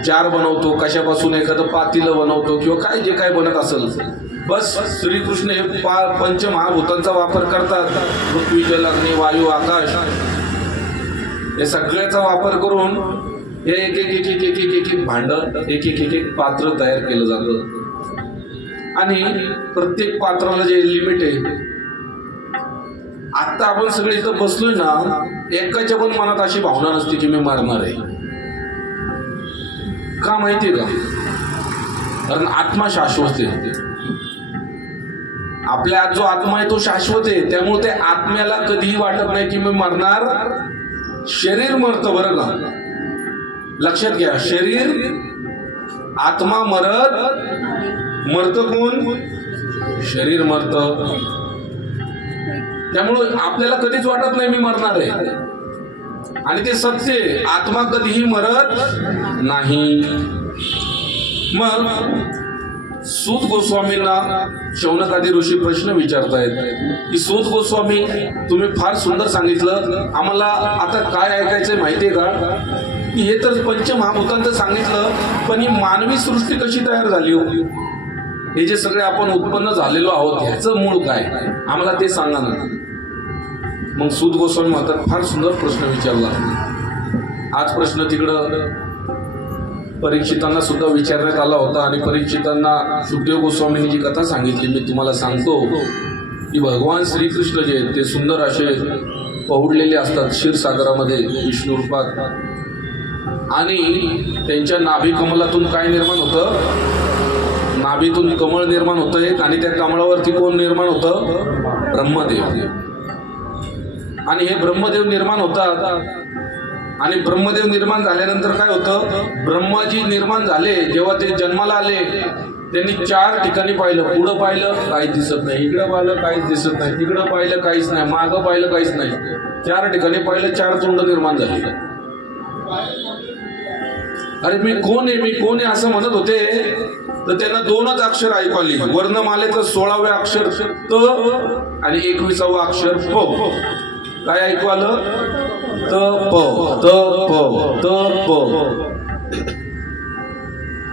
जार बनवतो, कशापासून एखादं पातीलं बनवतो किंवा काय जे काय बनत असेल. बस श्रीकृष्ण हे पंचमहाभूतांचा वापर करतात. पृथ्वी, जल, अग्नी, वायू, आकाश, हे सगळ्याचा वापर करून हे एक एक एक एक एक एक एक भांडं, एक एक एक एक पात्र तयार केलं जातं. आणि प्रत्येक पात्राला जे लिमिट आहे. आता आपण सगळे इथं बसलोय ना, एकाच्या पण मनात अशी भावना नसते की मी मरणार आहे. का माहितीये का, कारण आत्मा शाश्वत आहे. आपल्या आत जो आत्मा आहे तो शाश्वत आहे, त्यामुळे ते आत्म्याला कधीही वाटत नाही की मी मरणार. शरीर मरतं बरं का, लक्षात घ्या. शरीर, आत्मा मरत कोण, शरीर मरत. त्यामुळे आपल्याला कधीच वाटत नाही मी मरणार आहे. आणि ते सत्य आहे, आत्मा कधीही मरत नाही. मग सूत गोस्वामींना शौनकादी ऋषी प्रश्न विचारतायत की सूत गोस्वामी तुम्ही फार सुंदर सांगितलं, आम्हाला आता काय ऐकायचंय माहितीये का, की हे तर पंचमहाभूतांचं सांगितलं, पण ही मानवी सृष्टी कशी तयार झाली हो, हे जे सगळे आपण उत्पन्न झालेलो आहोत ह्याचं मूळ काय, आम्हाला ते सांगा ना. मग सूत गोस्वामी म्हणतात फार सुंदर प्रश्न विचारला. हाच प्रश्न तिकडं परीक्षितांना सुद्धा विचारण्यात आला होता. आणि परीक्षितांना सुखदेव गोस्वामींनी जी कथा सांगितली मी तुम्हाला सांगतो की भगवान श्रीकृष्ण जे आहेत ते सुंदर असे पहुडलेले असतात क्षीरसागरामध्ये विष्णू रूपात. आणि त्यांच्या नाभी कमलातून काय निर्माण होतं, नाभीतून कमळ निर्माण होतं एक, आणि त्या कमळावरती कोण निर्माण होतं? ब्रह्मदेव. आणि हे ब्रह्मदेव निर्माण होतात. आणि ब्रह्मदेव निर्माण झाल्यानंतर काय होतं? ब्रह्माजी निर्माण झाले जेव्हा ते जन्माला आले, त्यांनी 4 ठिकाणी पाहिलं. पुढं पाहिलं काहीच दिसत नाही, इकडं पाहिलं काहीच दिसत नाही, तिकडं पाहिलं काहीच नाही, मागं पाहिलं काहीच नाही. 4 ठिकाणी पाहिलं, 4 तोंड निर्माण झाली. अरे मी कोण आहे, मी कोण आहे असं म्हणत होते. तर त्यांना 2च अक्षर ऐकू आली. वर्णमालेचं 16वे अक्षर त आणि 21वा अक्षर प. काय ऐकू आलं? त प त प त प.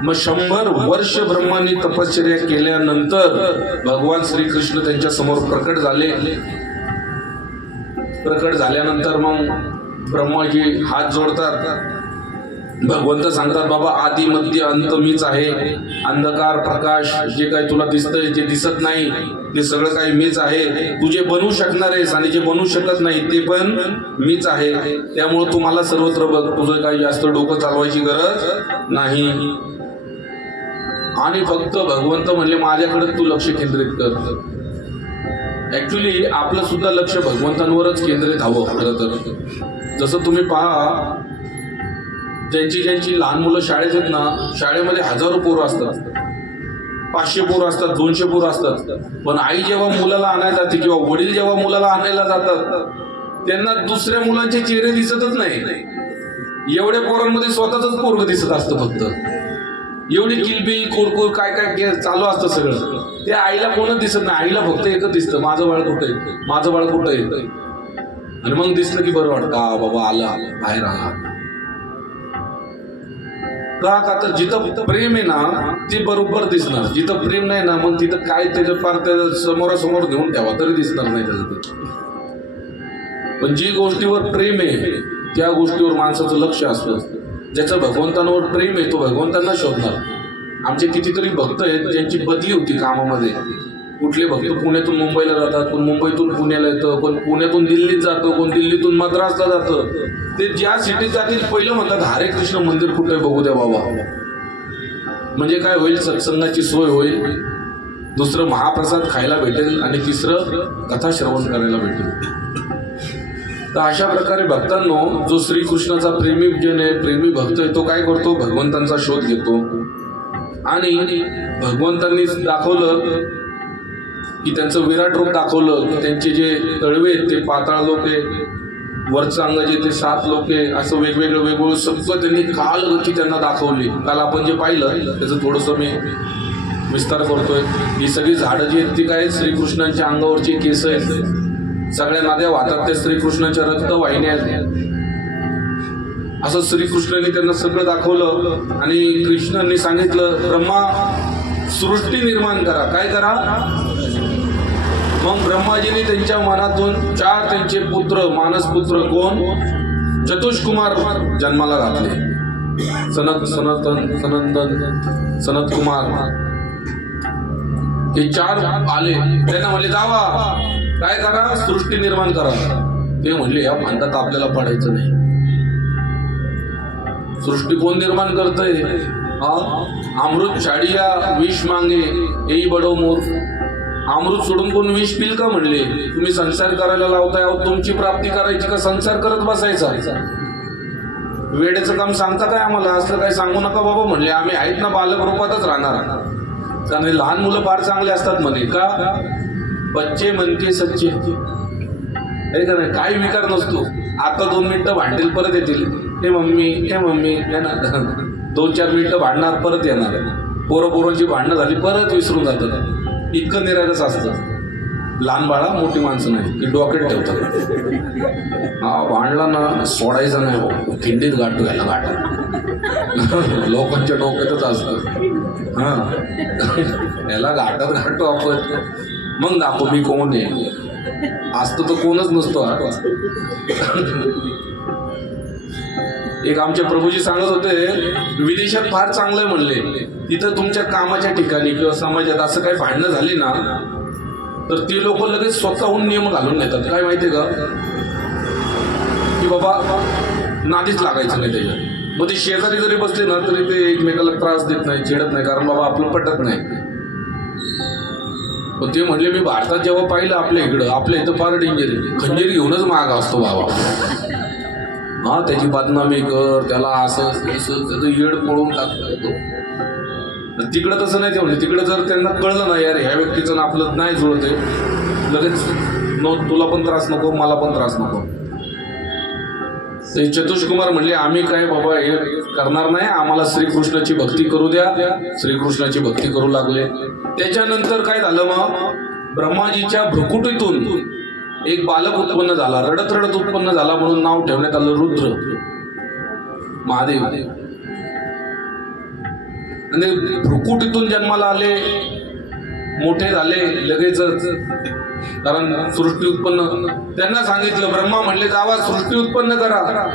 मग 100 वर्ष ब्रह्मांनी तपश्चर्या केल्यानंतर भगवान श्रीकृष्ण त्यांच्या समोर प्रकट झाले. प्रकट झाल्यानंतर मग ब्रह्माजी हात जोडतात. भगवंत सांगतात, बाबा आदि मध्य अंत मीच आहे. अंधकार प्रकाश जे काही तुला दिसतंय, जे दिसत नाही, ते सगळं काही मीच आहे. तू जे बनवू शकणार आहेस आणि जे बनवू शकत नाही ते पण मीच आहे. त्यामुळे तू मला सर्वत्र बघ, तुझं काही जास्त डोकं चालवायची गरज नाही. आणि फक्त भगवंत म्हणले माझ्याकडे तू लक्ष केंद्रित कर. ऍक्च्युली आपलं सुद्धा लक्ष भगवंतांवरच केंद्रित हवं खरं तर. जसं तुम्ही पहा, ज्यांची लहान मुलं शाळेत आहेत ना, शाळेमध्ये 1000 पोरं असतात, 500 पोरं असतात, 200 पोरं असतात. पण आई जेव्हा मुलाला आणायला जाते किंवा वडील जेव्हा मुलाला आणायला जातात, त्यांना दुसऱ्या मुलांचे चेहरे दिसतच नाही. एवढ्या पोरांमध्ये स्वतःच पोरग दिसत असतं फक्त. एवढी किलबिल कोरकोर काय काय चालू असतं सगळं. ते आईला कोणच दिसत नाही. आईला फक्त एकच दिसतं, माझं बाळ कुठं आहे, माझं बाळ कुठं आहे. आणि मग दिसलं की बरं वाटतं, हा बाबा आलं बाहेर आला. का तर जिथं प्रेम आहे ना ते बरोबर दिसणार. जिथं प्रेम नाही ना, मग तिथं काय त्याच्या पार त्या समोरासमोर घेऊन ठेवा तरी दिसणार नाही त्याचं ते. पण जी गोष्टीवर प्रेम आहे त्या गोष्टीवर माणसाचं लक्ष असतं. ज्याचं भगवंतांवर प्रेम आहे तो भगवंतांना शोधणार. आमचे कितीतरी भक्त आहेत ज्यांची बदली होती कामामध्ये. कुठले भक्त पुण्यातून मुंबईला जातात, कोण मुंबईतून पुण्याला येतं, कोण पुण्यातून दिल्लीत जातं, कोण दिल्लीतून मद्रासला जातं. ते ज्या सिटीत जातील पहिलं म्हणतात हरे कृष्ण मंदिर कुठे बघू द्या बाबा. म्हणजे काय होईल? सत्संगाची सोय होईल, दुसरं महाप्रसाद खायला भेटेल आणि तिसरं कथा श्रवण करायला भेटेल. तर अशा प्रकारे भक्तांनो, जो श्रीकृष्णाचा प्रेमी जन आहे, प्रेमी भक्त आहे, तो काय करतो? भगवंतांचा शोध घेतो. आणि भगवंतांनी दाखवलं की त्यांचं विराट रूप दाखवलं. त्यांचे जे तळवे आहेत ते पाताळ लोक आहे, वरचं अंग जे ते 7 लोक आहे, असं वेगवेगळं सगळं त्यांनी कालगती त्यांना दाखवली. काल आपण जे पाहिलं त्याचं थोडंसं मी विस्तार करतोय. ही सगळी झाडं जी आहेत ती काय? श्रीकृष्णांच्या अंगावरची केस आहेत. सगळ्या नद्या वाहतात त्या श्रीकृष्णाच्या रक्तवाहिन्या आहेत. असं श्रीकृष्णांनी त्यांना सगळं दाखवलं. आणि कृष्णांनी सांगितलं, ब्रह्मा सृष्टी निर्माण करा. काय करा? मग ब्रह्माजीने त्यांच्या मनातून 4 त्यांचे पुत्र, मानस पुत्र कोण? चतुष्कुमार जन्माला घातले. सनत कुमार हे 4 आले. त्यांना म्हणले जावा काय करा? सृष्टी निर्माण करा. ते म्हणले या भांडात आपल्याला पडायचं नाही. सृष्टी कोण निर्माण करतंय? अमृत छाडिया विष मांगे हेही बडो मोर. अमृत सोडून कोण विष पिल का म्हणले? तुम्ही संसार करायला लावताय, तुमची प्राप्ती करायची का संसार करत बसायचा? वेळेचं काम सांगता काय आम्हाला? असलं काही सांगू नका बाबा म्हणले. आम्ही आहेत ना बालक रूपातच राहणार. कारण लहान मुलं फार चांगले असतात म्हणे. का? बच्चे मनके सच्चे आहे का नाही? काही विकार नसतो. आता 2 मिनिटं भांडतील, परत येतील. हे मम्मी हे मम्मी येणार. 2-4 मिनिटं भांडणार, परत येणार. पोरं भांडणं झाली परत विसरून जातात. इतकं निरागस असतं. लहान बाळा मोठी माणसं नाही, ती डोक्यात ठेवतात. हा भांडला ना सोडायचा नाही भाऊ, खिंडीत गाठू घ्यायला गाठत. लोकांच्या डोक्यातच असतं. हा याला गाठू आपण, मग दाखव मी कोण आहे. असतं तर कोणच नसतो. एक आमचे प्रभूजी सांगत होते, विदेशात फार चांगलं म्हणले. तिथं तुमच्या कामाच्या ठिकाणी किंवा समाजात असं काही भांडणं झाली ना, तर ती लोक लगेच स्वतःहून नियम घालून घेतात. काय माहितीये का? की बाबा नादीच लागायचं नाही त्याच्यात. मग ते शेजारी जरी बसले ना तरी ते एकमेकाला त्रास देत नाही, चिडत नाही, कारण बाबा आपलं पटत नाही. पण ते म्हणले मी भारतात जेव्हा पाहिलं आपल्या इथं फार डेंजर आहे, खंजीर घेऊनच माग असतो बाबा. हा, त्याची बदनामी कर, त्याला असं त्याचं येड पळून टाकता येतो. तिकडं तसं नाही. ते म्हणजे तिकडं जर त्यांना कळलं ना यार ह्या व्यक्तीचं ना आपलं नाही जुळत आहे, लगेच तुला पण त्रास नको, मला पण त्रास नको. ते चतुष्कुमार म्हणले आम्ही काय बाबा हे करणार नाही, आम्हाला श्रीकृष्णाची भक्ती करू द्या. श्रीकृष्णाची भक्ती करू लागले. त्याच्यानंतर काय झालं, मग ब्रह्माजीच्या भ्रुकुटीतून एक बालक उत्पन्न झाला, रडत रडत उत्पन्न झाला, म्हणून नाव ठेवण्यात आलं रुद्र, महादेव. आणि भ्रुकुटीतून जन्माला आले, मोठे झाले लगेचच, कारण सृष्टी उत्पन्न. त्यांना सांगितलं, ब्रह्मा म्हणले जावा सृष्टी उत्पन्न करा.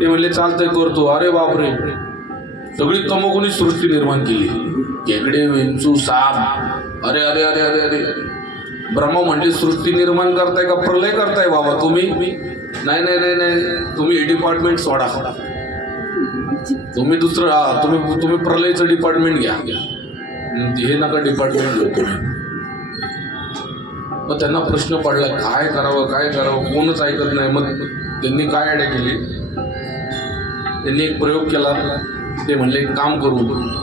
ते म्हणले चालतंय करतो. अरे बापरे, सगळी तमोगुणी सृष्टी निर्माण केली, खेकडे, विंचू, साप. अरे अरे अरे अरे अरे. ब्रह्मा म्हणले सृष्टी निर्माण करताय का प्रलय करताय बाबा तुम्ही? नाही नाही नाही नाही, तुम्ही हे डिपार्टमेंट सोडा, तुम्ही दुसरं तुम्ही प्रलयचं डिपार्टमेंट घ्या, हे नका डिपार्टमेंट घेऊ तुम्ही. मग त्यांना प्रश्न पडला काय करावं, कोणच ऐकत नाही. मग त्यांनी काय आयडिया केली, त्यांनी एक प्रयोग केला. ते म्हणले एक काम करू.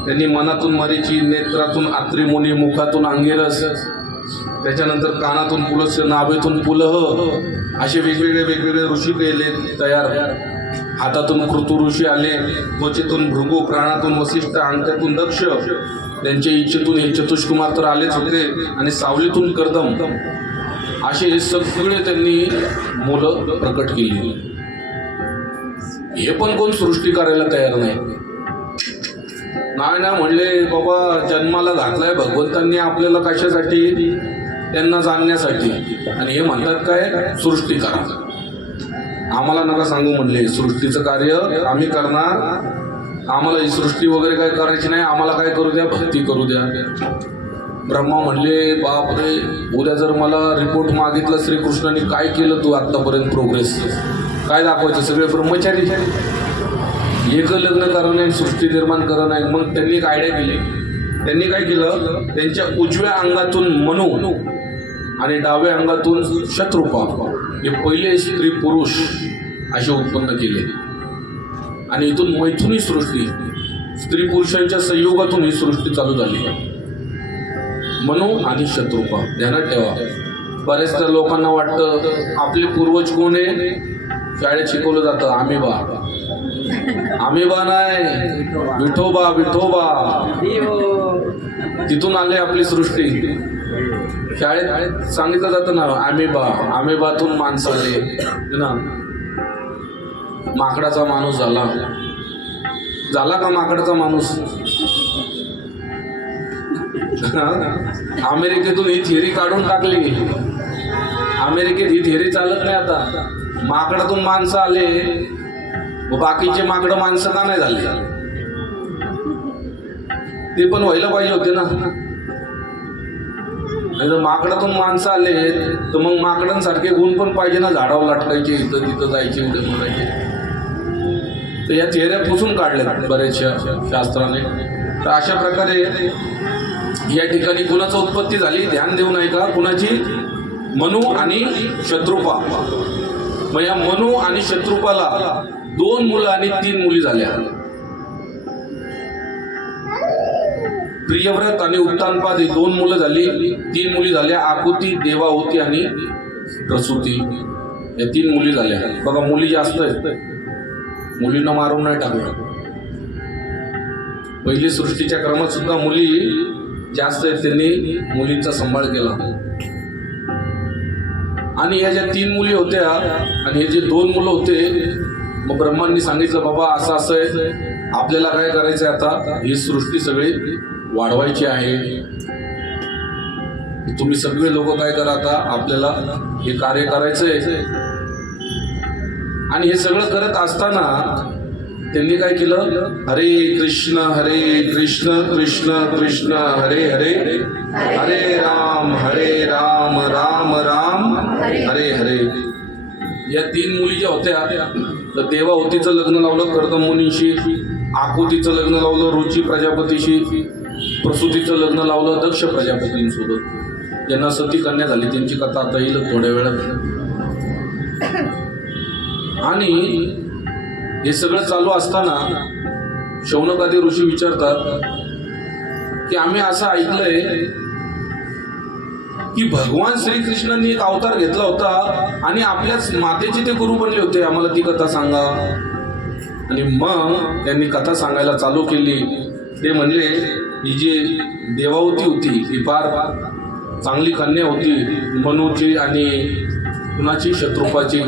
त्यांनी मनातून मरीची, नेत्रातून आत्री मुनी, मुखातून अंगिरस, त्याच्यानंतर कानातून पुलस्य, नाभेतून पुलह, असे वेगवेगळे ऋषी केले तयार. हातातून कृतू ऋषी आले, त्वचेतून भृगू, प्राणातून वसिष्ठ, अंगठ्यातून दक्ष, त्यांच्या इच्छेतून हे चतुष्कुमार तर आलेच होते, आणि सावलीतून कर्दम, असे सगळे त्यांनी मुलं प्रकट केली. हे पण कोण सृष्टी करायला तयार नाही. नाही म्हणले बाबा जन्माला घातलाय भगवंतांनी आपल्याला कशासाठी, त्यांना जाणण्यासाठी. आणि हे म्हणतात काय, सृष्टी करा. आम्हाला नका सांगू म्हणले, सृष्टीचं कार्य आम्ही करणार, आम्हाला ही सृष्टी वगैरे काय करायची नाही, आम्हाला काय करू द्या, भक्ती करू द्या. ब्रह्मा म्हणले बापरे, उद्या जर मला रिपोर्ट मागितला श्रीकृष्णाने काय केलं तू आतापर्यंत प्रोग्रेस, काय दाखवायचं, सगळे ब्रह्मचारी, एक लग्न करणं नाही, सृष्टी निर्माण करणं नाही. मग त्यांनी एक आयडिया केली. त्यांनी काय केलं, त्यांच्या उजव्या अंगातून मनू आणि डाव्या अंगातून शत्रुपा, हे पहिले स्त्री पुरुष असे उत्पन्न केले. आणि इथून मैथुनी सृष्टी, स्त्री पुरुषांच्या संयोगातून ही सृष्टी चालू झाली. मनू आणि शत्रुपा ध्यानात ठेवा. बऱ्याचदा लोकांना वाटतं आपले पूर्वज कोण आहे, शाळेत शिकवलं जातं आमिबा नाही, विठोबा, तिथून आले आपली सृष्टी. शाळेत सांगितलं जातं ना आमिबातून माणसं आले ना. माकडाचा माणूस झाला का माकडाचा माणूस? अमेरिकेतून ही थिअरी काढून टाकली. अमेरिकेत ही थिअरी चालत नाही आता. माकडातून माणसं आले, बाकीचे माकडं माणसं का नाही झाले? ते पण व्हायला पाहिजे होते ना. जर माकडातून माणसं आले तर मग माकडांसारखे गुण पण पाहिजे ना, झाडावर लटकायचे, इथं तिथं जायचे, उद्या बोलायचे. तर या थिअऱ्या पुसून काढल्या बऱ्याचशा शास्त्राने. तर अशा प्रकारे या ठिकाणी कुणाची उत्पत्ती झाली ध्यान देऊ नाही का, कुणाची, मनू आणि शत्रुपा. मग या मनू आणि शत्रुपाला 2 मुलं आणि 3 मुली झाल्या. प्रियव्रत आणि उत्तानपाद ही 2 मुलं झाली, 3 मुली झाल्या. आकुती, देवाहुती आणि प्रसूती या 3 मुली झाल्या. बघा मुली जास्त आहेत, मुलींना मारून नाही टाकलं. पहिली सृष्टीच्या क्रमात सुद्धा मुली जास्त आहेत, त्यांनी मुलींचा सांभाळ केला. आणि या ज्या 3 मुली होत्या आणि हे जे 2 मुलं होते, मग ब्रह्मांनी सांगितलं बाबा असं असं आहे, आपल्याला काय करायचं आहे, आता ही सृष्टी सगळी वाढवायची आहे. तुम्ही सगळे लोक काय करा, आता आपल्याला हे कार्य करायचंय. आणि हे सगळं करत असताना त्यांनी काय केलं, हरे कृष्ण कृष्ण कृष्ण हरे हरे, हरे राम राम राम हरे हरे. या 3 मुली ज्या होत्या तर देवाहुतीचं लग्न लावलं कर्दम मुनींशी, आकुतीचं लग्न लावलं रुची प्रजापतीशी, प्रसूतीचं लग्न लावलं दक्ष प्रजापतींसोबत. ज्यांना सती कन्या झाली त्यांची कथा आता येईल थोड्या वेळात. आणि हे सगळं चालू असताना शौनकादी ऋषी विचारतात की आम्ही असं ऐकलंय की भगवान श्रीकृष्णांनी एक अवतार घेतला होता आणि आपल्याच मातेचे ते गुरु बनले होते, आम्हाला ती कथा सांगा. आणि मग त्यांनी कथा सांगायला चालू केली. ते म्हणले ही जी देवाहुती होती ही फार चांगली कन्या होती, मनूची आणि कुणाची, शत्रुपाची.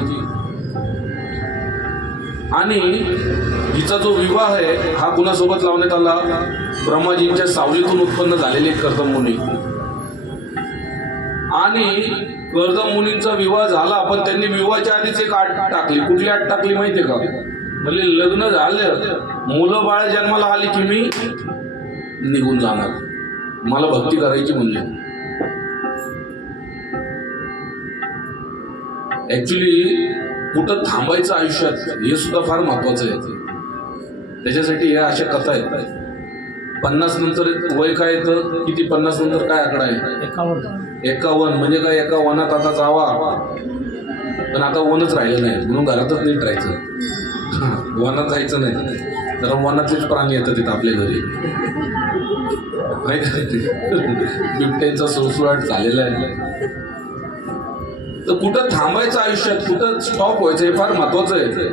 आणि हिचा जो विवाह आहे हा कुणासोबत लावण्यात आला, ब्रह्माजींच्या सावलीतून उत्पन्न झालेले कर्दम मुनी. आणि कर्दम मुनींचा विवाह झाला, पण त्यांनी विवाहाच्या आधीच एक आट टाकली. कुठली आट टाकली माहितीये का? म्हणजे लग्न झालं, मुलं बाळ जन्माला आली की मी निघून जाणार, मला भक्ती करायची म्हणले. ऍक्च्युली कुठं थांबायचं आयुष्यात हे सुद्धा फार महत्वाचं आहे. त्याच्यासाठी या अशा कथा आहेत. 50 नंतर वय काय येतं, किती 50 नंतर काय आकडा आहे? 51. म्हणजे काय, एका वनात आता जावा, पण आता वनच राहिलं नाही म्हणून घरातच नीट राहायचं, वनात जायचं नाही. तर वनातलेच प्राणी येतात तिथं आपल्या घरी, नाही का? बिबट्यांचा सुळसुळाट झालेला आहे. तर कुठं थांबायचं आयुष्यात, कुठं स्टॉप व्हायचं हे फार महत्वाचं आहे.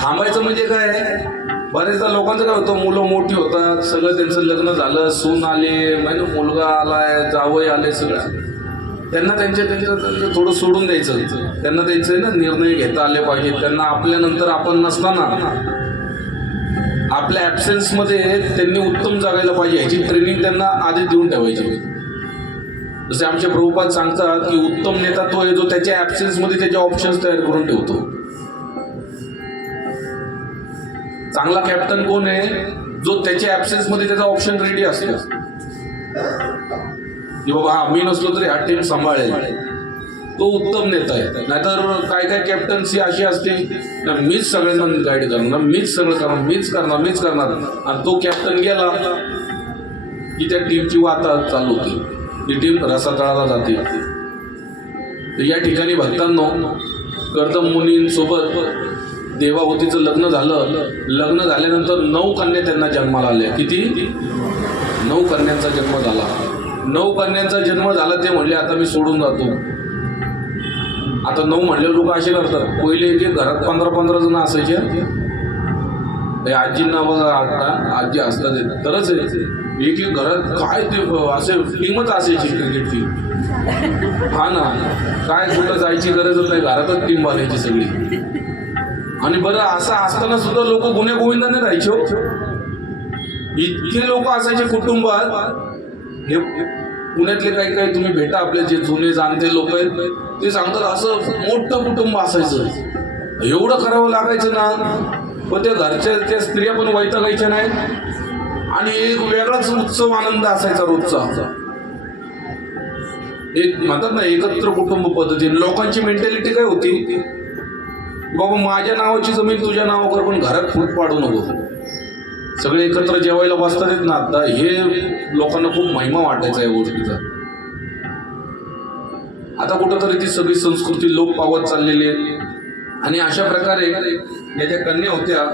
थांबायचं म्हणजे काय, बरेचदा लोकांचं काय होतं, मुलं मोठी होतात, सगळं त्यांचं लग्न झालं, सून आले, म्हणजे मुलगा आलाय, जावई आले, सगळं त्यांना त्यांचं थोडं सोडून द्यायचं. त्यांना त्यांचे ना निर्णय घेता आले पाहिजे. त्यांना आपल्यानंतर आपण नसताना आपल्या ॲब्सेन्समध्ये त्यांनी उत्तम जगायला पाहिजे ह्याची ट्रेनिंग त्यांना आधी देऊन ठेवायची. जसे आमचे प्रभुपाद सांगतात की उत्तम नेता तो आहे जो त्याच्या ॲब्सेन्समध्ये त्याचे ऑप्शन्स तयार करून ठेवतो. चांगला कॅप्टन कोण आहे, जो त्याच्या ॲब्सेन्समध्ये त्याचा ऑप्शन रेडी असतो की बाबा हा मी नसलो तरी हा टीम सांभाळेल, तो उत्तम नेता आहे. नाहीतर काय काय कॅप्टन्सी अशी असते ना, मीच सगळ्यांना गाईड करणार, मीच सगळं करणार, मीच करणार, आणि तो कॅप्टन गेला की त्या टीमची वाताहत चालू होती, ती टीम रसातळाला जाते. तर या ठिकाणी भक्तांनो, कर्दम मुनींसोबत देवाहुतीचं लग्न झालं. लग्न झाल्यानंतर 9 कन्या त्यांना जन्माला आल्या. किती? 9 कन्यांचा जन्म झाला. 9 कन्यांचा जन्म झाला. ते म्हणले आता मी सोडून जातो. आता 9 म्हणले लोक असे करतात, पहिले एक घरात 15-15 जण असायचे. आजींना बघा, आता आजी असतात तरच एक एक घरात काय ते असे टीमच असायची क्रिकेटची. हा ना, काय कुठं जायची गरजच नाही, घरातच टीम बनायची सगळी. आणि बरं असं असताना सुद्धा लोक गुन्हे गोविंदाने राहायचे. इतके लोक असायचे कुटुंबात. हे पुण्यातले काही काही तुम्ही भेटा, आपले जे जुने जाणते लोक आहेत ते सांगतात असं मोठं कुटुंब असायचं, एवढं करावं लागायचं ना. पण त्या घरच्या त्या स्त्रिया पण वैतागायच्या नाहीत आणि एक वेगळाच उत्सव आनंद असायचा रोजचा. एक म्हणतात ना एकत्र कुटुंब पद्धती. लोकांची मेंटॅलिटी काय होती, बाबा माझ्या नावाची जमीन तुझ्या नावावर, पण घरात फूट पाडू नको. सगळे एकत्र जेवायला बसतात येत ना. आता हे लोकांना खूप महिमा वाटायचा या गोष्टीचा. आता कुठंतरी ती सगळी संस्कृती लोप पावत चाललेली आहे. आणि अशा प्रकारे या ज्या कन्या होत्या,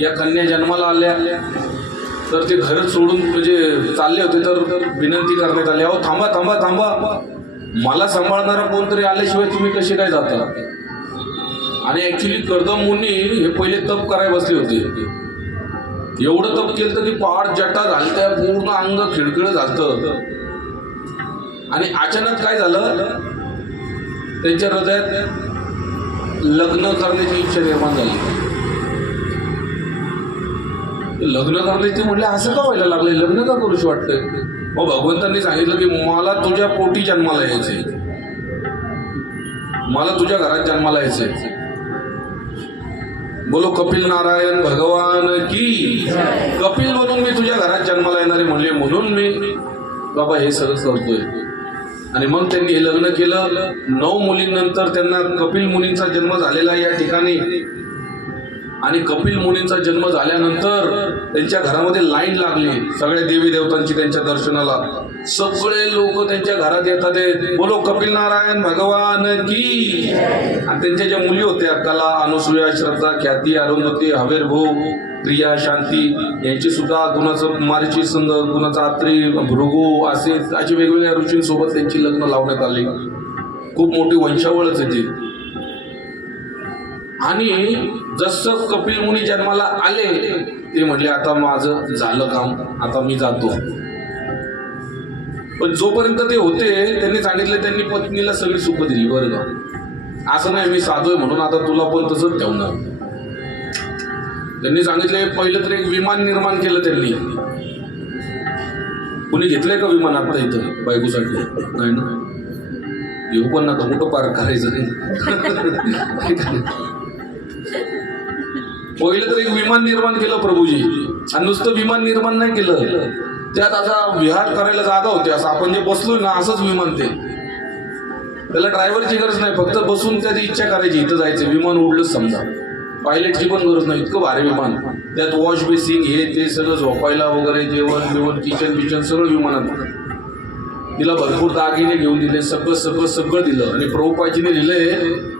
या कन्या जन्माला आल्या तर ते घर सोडून म्हणजे चालले होते. तर विनंती करण्यात आली, अहो थांबा थांबा थांबा, मला सांभाळणारा कोणतरी आल्याशिवाय तुम्ही कसे काय जाता. आणि ऍक्च्युली कर्दम मुनी हे पहिले तप करायला बसले होते. एवढं तप केलं तर ती पाड जटा घालत्या, पूर्ण अंग खिळखिळ झालतं. आणि अचानक काय झालं, त्यांच्या हृदयात लग्न करण्याची इच्छा निर्माण झाली. लग्न करण्याची म्हटलं असं का व्हायला लागले, लग्न का करूशी वाटतंय. मग भगवंतांनी सांगितलं की मला तुझ्या पोटी जन्माला यायचंय, मला तुझ्या घरात जन्माला यायचंय. बोलो कपिल नारायण भगवान की. कपिल म्हणून मी तुझ्या घरात जन्माला येणारे म्हणले, म्हणून मी बाबा हे सगळं करतोय. आणि मग त्यांनी हे लग्न केलं. 9 मुलींनंतर त्यांना कपिल मुनींचा जन्म झालेला या ठिकाणी. आणि कपिल मुनींचा जन्म झाल्यानंतर त्यांच्या घरामध्ये लाईन लागली सगळ्या देवी देवतांची त्यांच्या दर्शनाला. सगळे लोक त्यांच्या घरात येतात बोलो कपिल नारायण भगवान की. आणि त्यांच्या ज्या मुली होत्या कला, अनुसूया, श्रद्धा, ख्याती, अरुंधती, हवेरभू, प्रिया, शांती यांची सुद्धा कुणाचं मारीची संघ, कुणाचा आत्री, भृगू अशी वेगवेगळ्या ऋषींसोबत त्यांची लग्न लावण्यात आली. खूप मोठी वंशावळच आहे ती. आणि जसं कपिल मुनी जन्माला आले ते म्हणले आता माझं झालं काम, आता मी जातो. पण जोपर्यंत ते होते त्यांनी सांगितले, त्यांनी पत्नीला सगळी सुख दिली बरं का. असं नाही मी साधोय म्हणून आता तुला पण तसंच ठेवणार. त्यांनी सांगितले पहिलं तर एक विमान निर्माण केलं त्यांनी. कुणी घेतलंय का विमान आता इथं बायकोसाठी? नाही ना, येऊ पण नका, कुठं पार्क करायचं नाही. पहिलं तर एक विमान निर्माण केलं प्रभूजी. आणि नुसतं विमान निर्माण नाही केलं, त्यात असा विहार करायला जागा होती. असं आपण जे बसलोय ना असंच विमान ते. त्याला ड्रायव्हरची गरज नाही, फक्त बसून त्याची इच्छा करायची इथं जायचं. विमान उडलंच समजा, पायलटची पण गरज नाही, इतकं भारी विमान. त्यात वॉश बेसिंग हे ते सगळं झोपायला वगैरे, जेवण बिवण, किचन सगळं विमानात. तिला भरपूर दागिने घेऊन दिले, सगळं दिलं. आणि प्रभुपादजीने दिलंय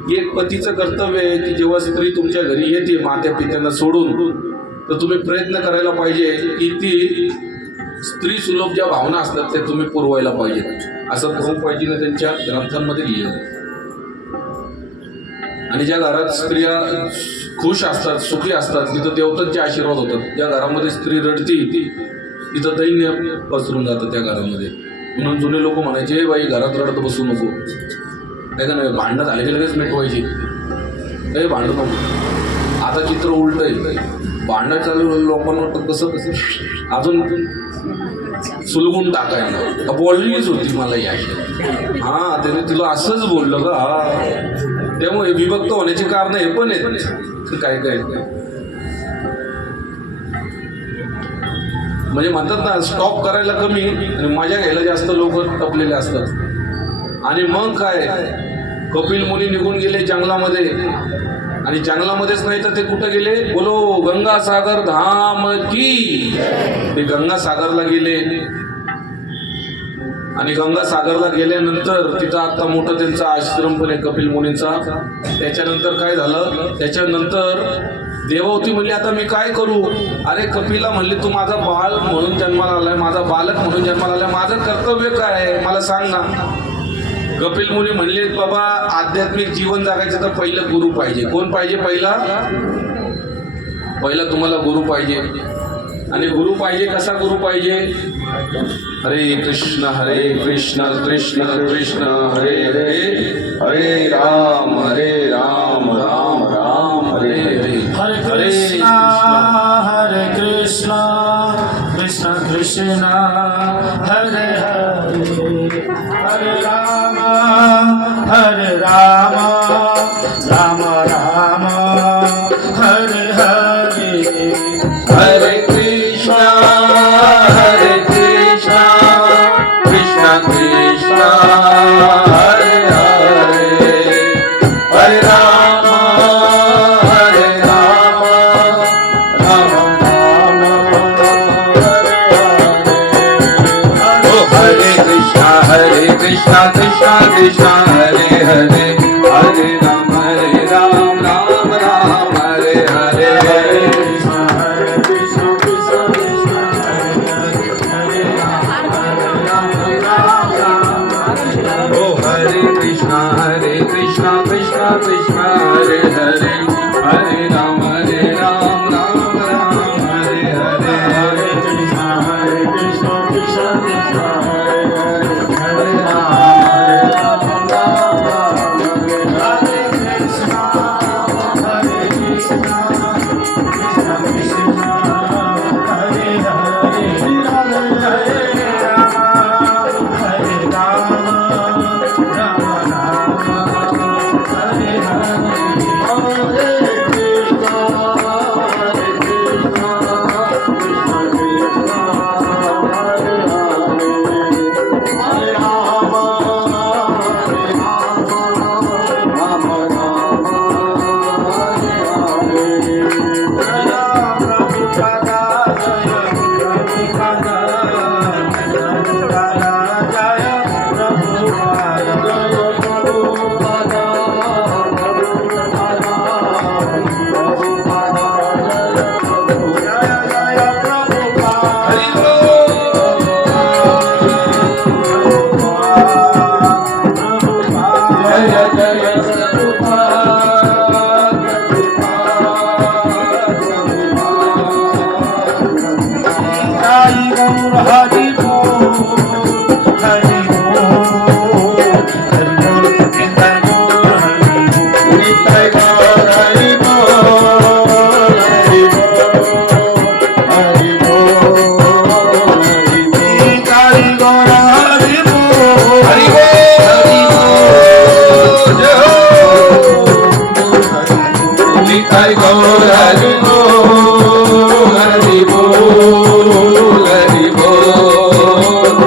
की एक पतीचं कर्तव्य आहे की जेव्हा स्त्री तुमच्या घरी येते मात्या पित्यांना सोडून, तर तुम्ही प्रयत्न करायला पाहिजे की ती स्त्री सुलभ ज्या भावना असतात त्या तुम्ही पुरवायला पाहिजे, असं प्रभुपादजीने त्यांच्या ग्रंथांमध्ये लिहिलं. आणि ज्या घरात स्त्रिया खुश असतात, सुखी असतात, तिथं देवतांचे आशीर्वाद होतात. ज्या घरामध्ये स्त्री रडती तिथं दैन्य पसरून जातं त्या घरामध्ये. म्हणून जुने लोक म्हणायचे बाई घरात रडत बसू नको, नाही का नाही, भांडणं झाले की लगेच मिटवायची, काही भांडू नको. आता चित्र उलट आहे, भांडण चालू लोकांना वाटतं कसं अजून सुलगून टाकायला. बोललीच होती मला या, हा त्याने तुला असंच बोललं का. त्यामुळे विभक्त होण्याची कारण हे पण आहेत काय काय. म्हणजे म्हणतात ना स्टॉप करायला कमी आणि मजा घ्यायला जास्त लोक टपलेले असतात. आणि मग काय, कपिल मुनी निघून गेले जंगलामध्ये. आणि जंगलामध्येच नाही तर ते कुठं गेले, बोलो गंगासागर धाम की. ते गंगासागरला गेले. आणि गंगासागरला गेल्यानंतर तिथं आता मोठा त्यांचा आश्रम पण आहे कपिल मुनींचा. त्याच्यानंतर काय झालं, त्याच्यानंतर देवहूती म्हणली आता मी काय करू. अरे कपिला म्हणली तू माझा बाळ म्हणून जन्माला आलाय, माझा बालक म्हणून जन्माला आलाय, माझं कर्तव्य काय आहे मला सांग ना. कपिल मुनी म्हणले बाबा आध्यात्मिक जीवन जगायचं तर पहिलं गुरु पाहिजे. कोण पाहिजे? पहिला तुम्हाला गुरु पाहिजे. आणि गुरु पाहिजे कसा गुरु पाहिजे? हरे कृष्ण कृष्ण कृष्ण हरे हरे, हरे राम राम राम हरे हरे. हरे कृष्ण कृष्ण कृष्ण हरे हरे, हरे राम राम राम हरे हरे. हरे कृष्ण कृष्ण कृष्ण हरे हरे, हरे राम राम राम हरे हरे. हरे कृष्ण कृष्ण कृष्ण हरे हरे, हरे राम राम राम हरे हरे. हरे कृष्ण कृष्ण कृष्ण हरे हरे, हरे राम राम राम हरे हरे. हरे कृष्ण कृष्ण कृष्ण हरे हरे, हरे राम राम राम प्रभुपादा जय प्रभुपादा प्रभुपादा जय प्रभुपादा प्रभुपादा हरि बोल हरि बोल हरि बोल निताय गौर हरि बोल निताय गौर हरि बोल हरि बोल हरि बोल निताय गौर हरि बोल हरि बोल जय हो निताय गौर हरि बोल हरि बोल हरि बोल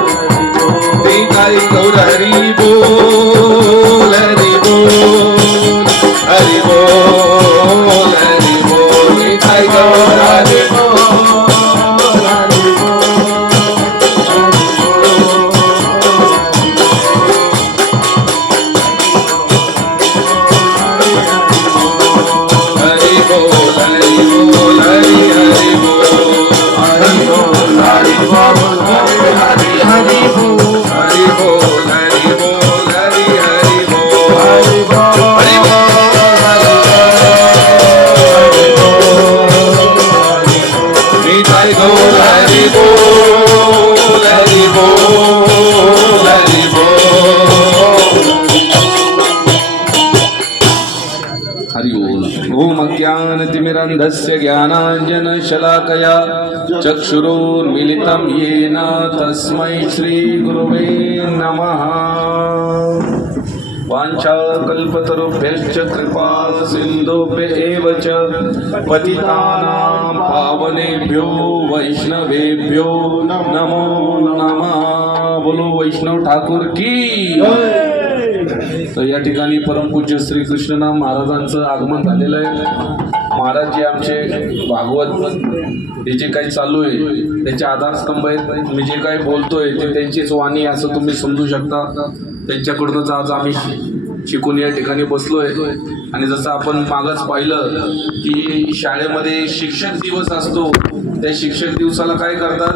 निताय गौर हरि बोल हरि बोल हरि बोल हरि बोल निताय गौर हरि बोल हरि बोल हरि बोल हरि हरि बोल हरि बोल हरि बोल हरि हरि बोल हरि बोल हरि बोल हरि हरि बोल हरि बोल हरि बोल निताय गौर हरि बोल हरि बोल हरि बोल हरि बोल ओम ज्ञानतिमिरन्धस्य ज्ञानाञ्जनशलाकया चक्षुरुन्मीलितं येन तस्मै श्रीगुरुवे नमः वाञ्छाकल्पतरुभ्यश्च कृपा सिन्धुभ्य एव च पतितानां पावनेभ्यो वैष्णवेभ्यो नमो नमः बोलो वैष्णव ठाकूर की तर या ठिकाणी परमपूज्य श्री कृष्णनाम महाराजांचं आगमन झालेलं आहे. महाराज जे आमचे भागवत हे जे काही चालू आहे त्याचे आधारस्तंभ आहेत. मी जे काही बोलतोय ते त्यांचीच वाणी असं तुम्ही समजू शकता. त्यांच्याकडूनच आज आम्ही शिकून या ठिकाणी बसलोय. आणि जसं आपण मागच पाहिलं की शाळेमध्ये शिक्षक दिवस असतो, त्या शिक्षक दिवसाला काय करतात,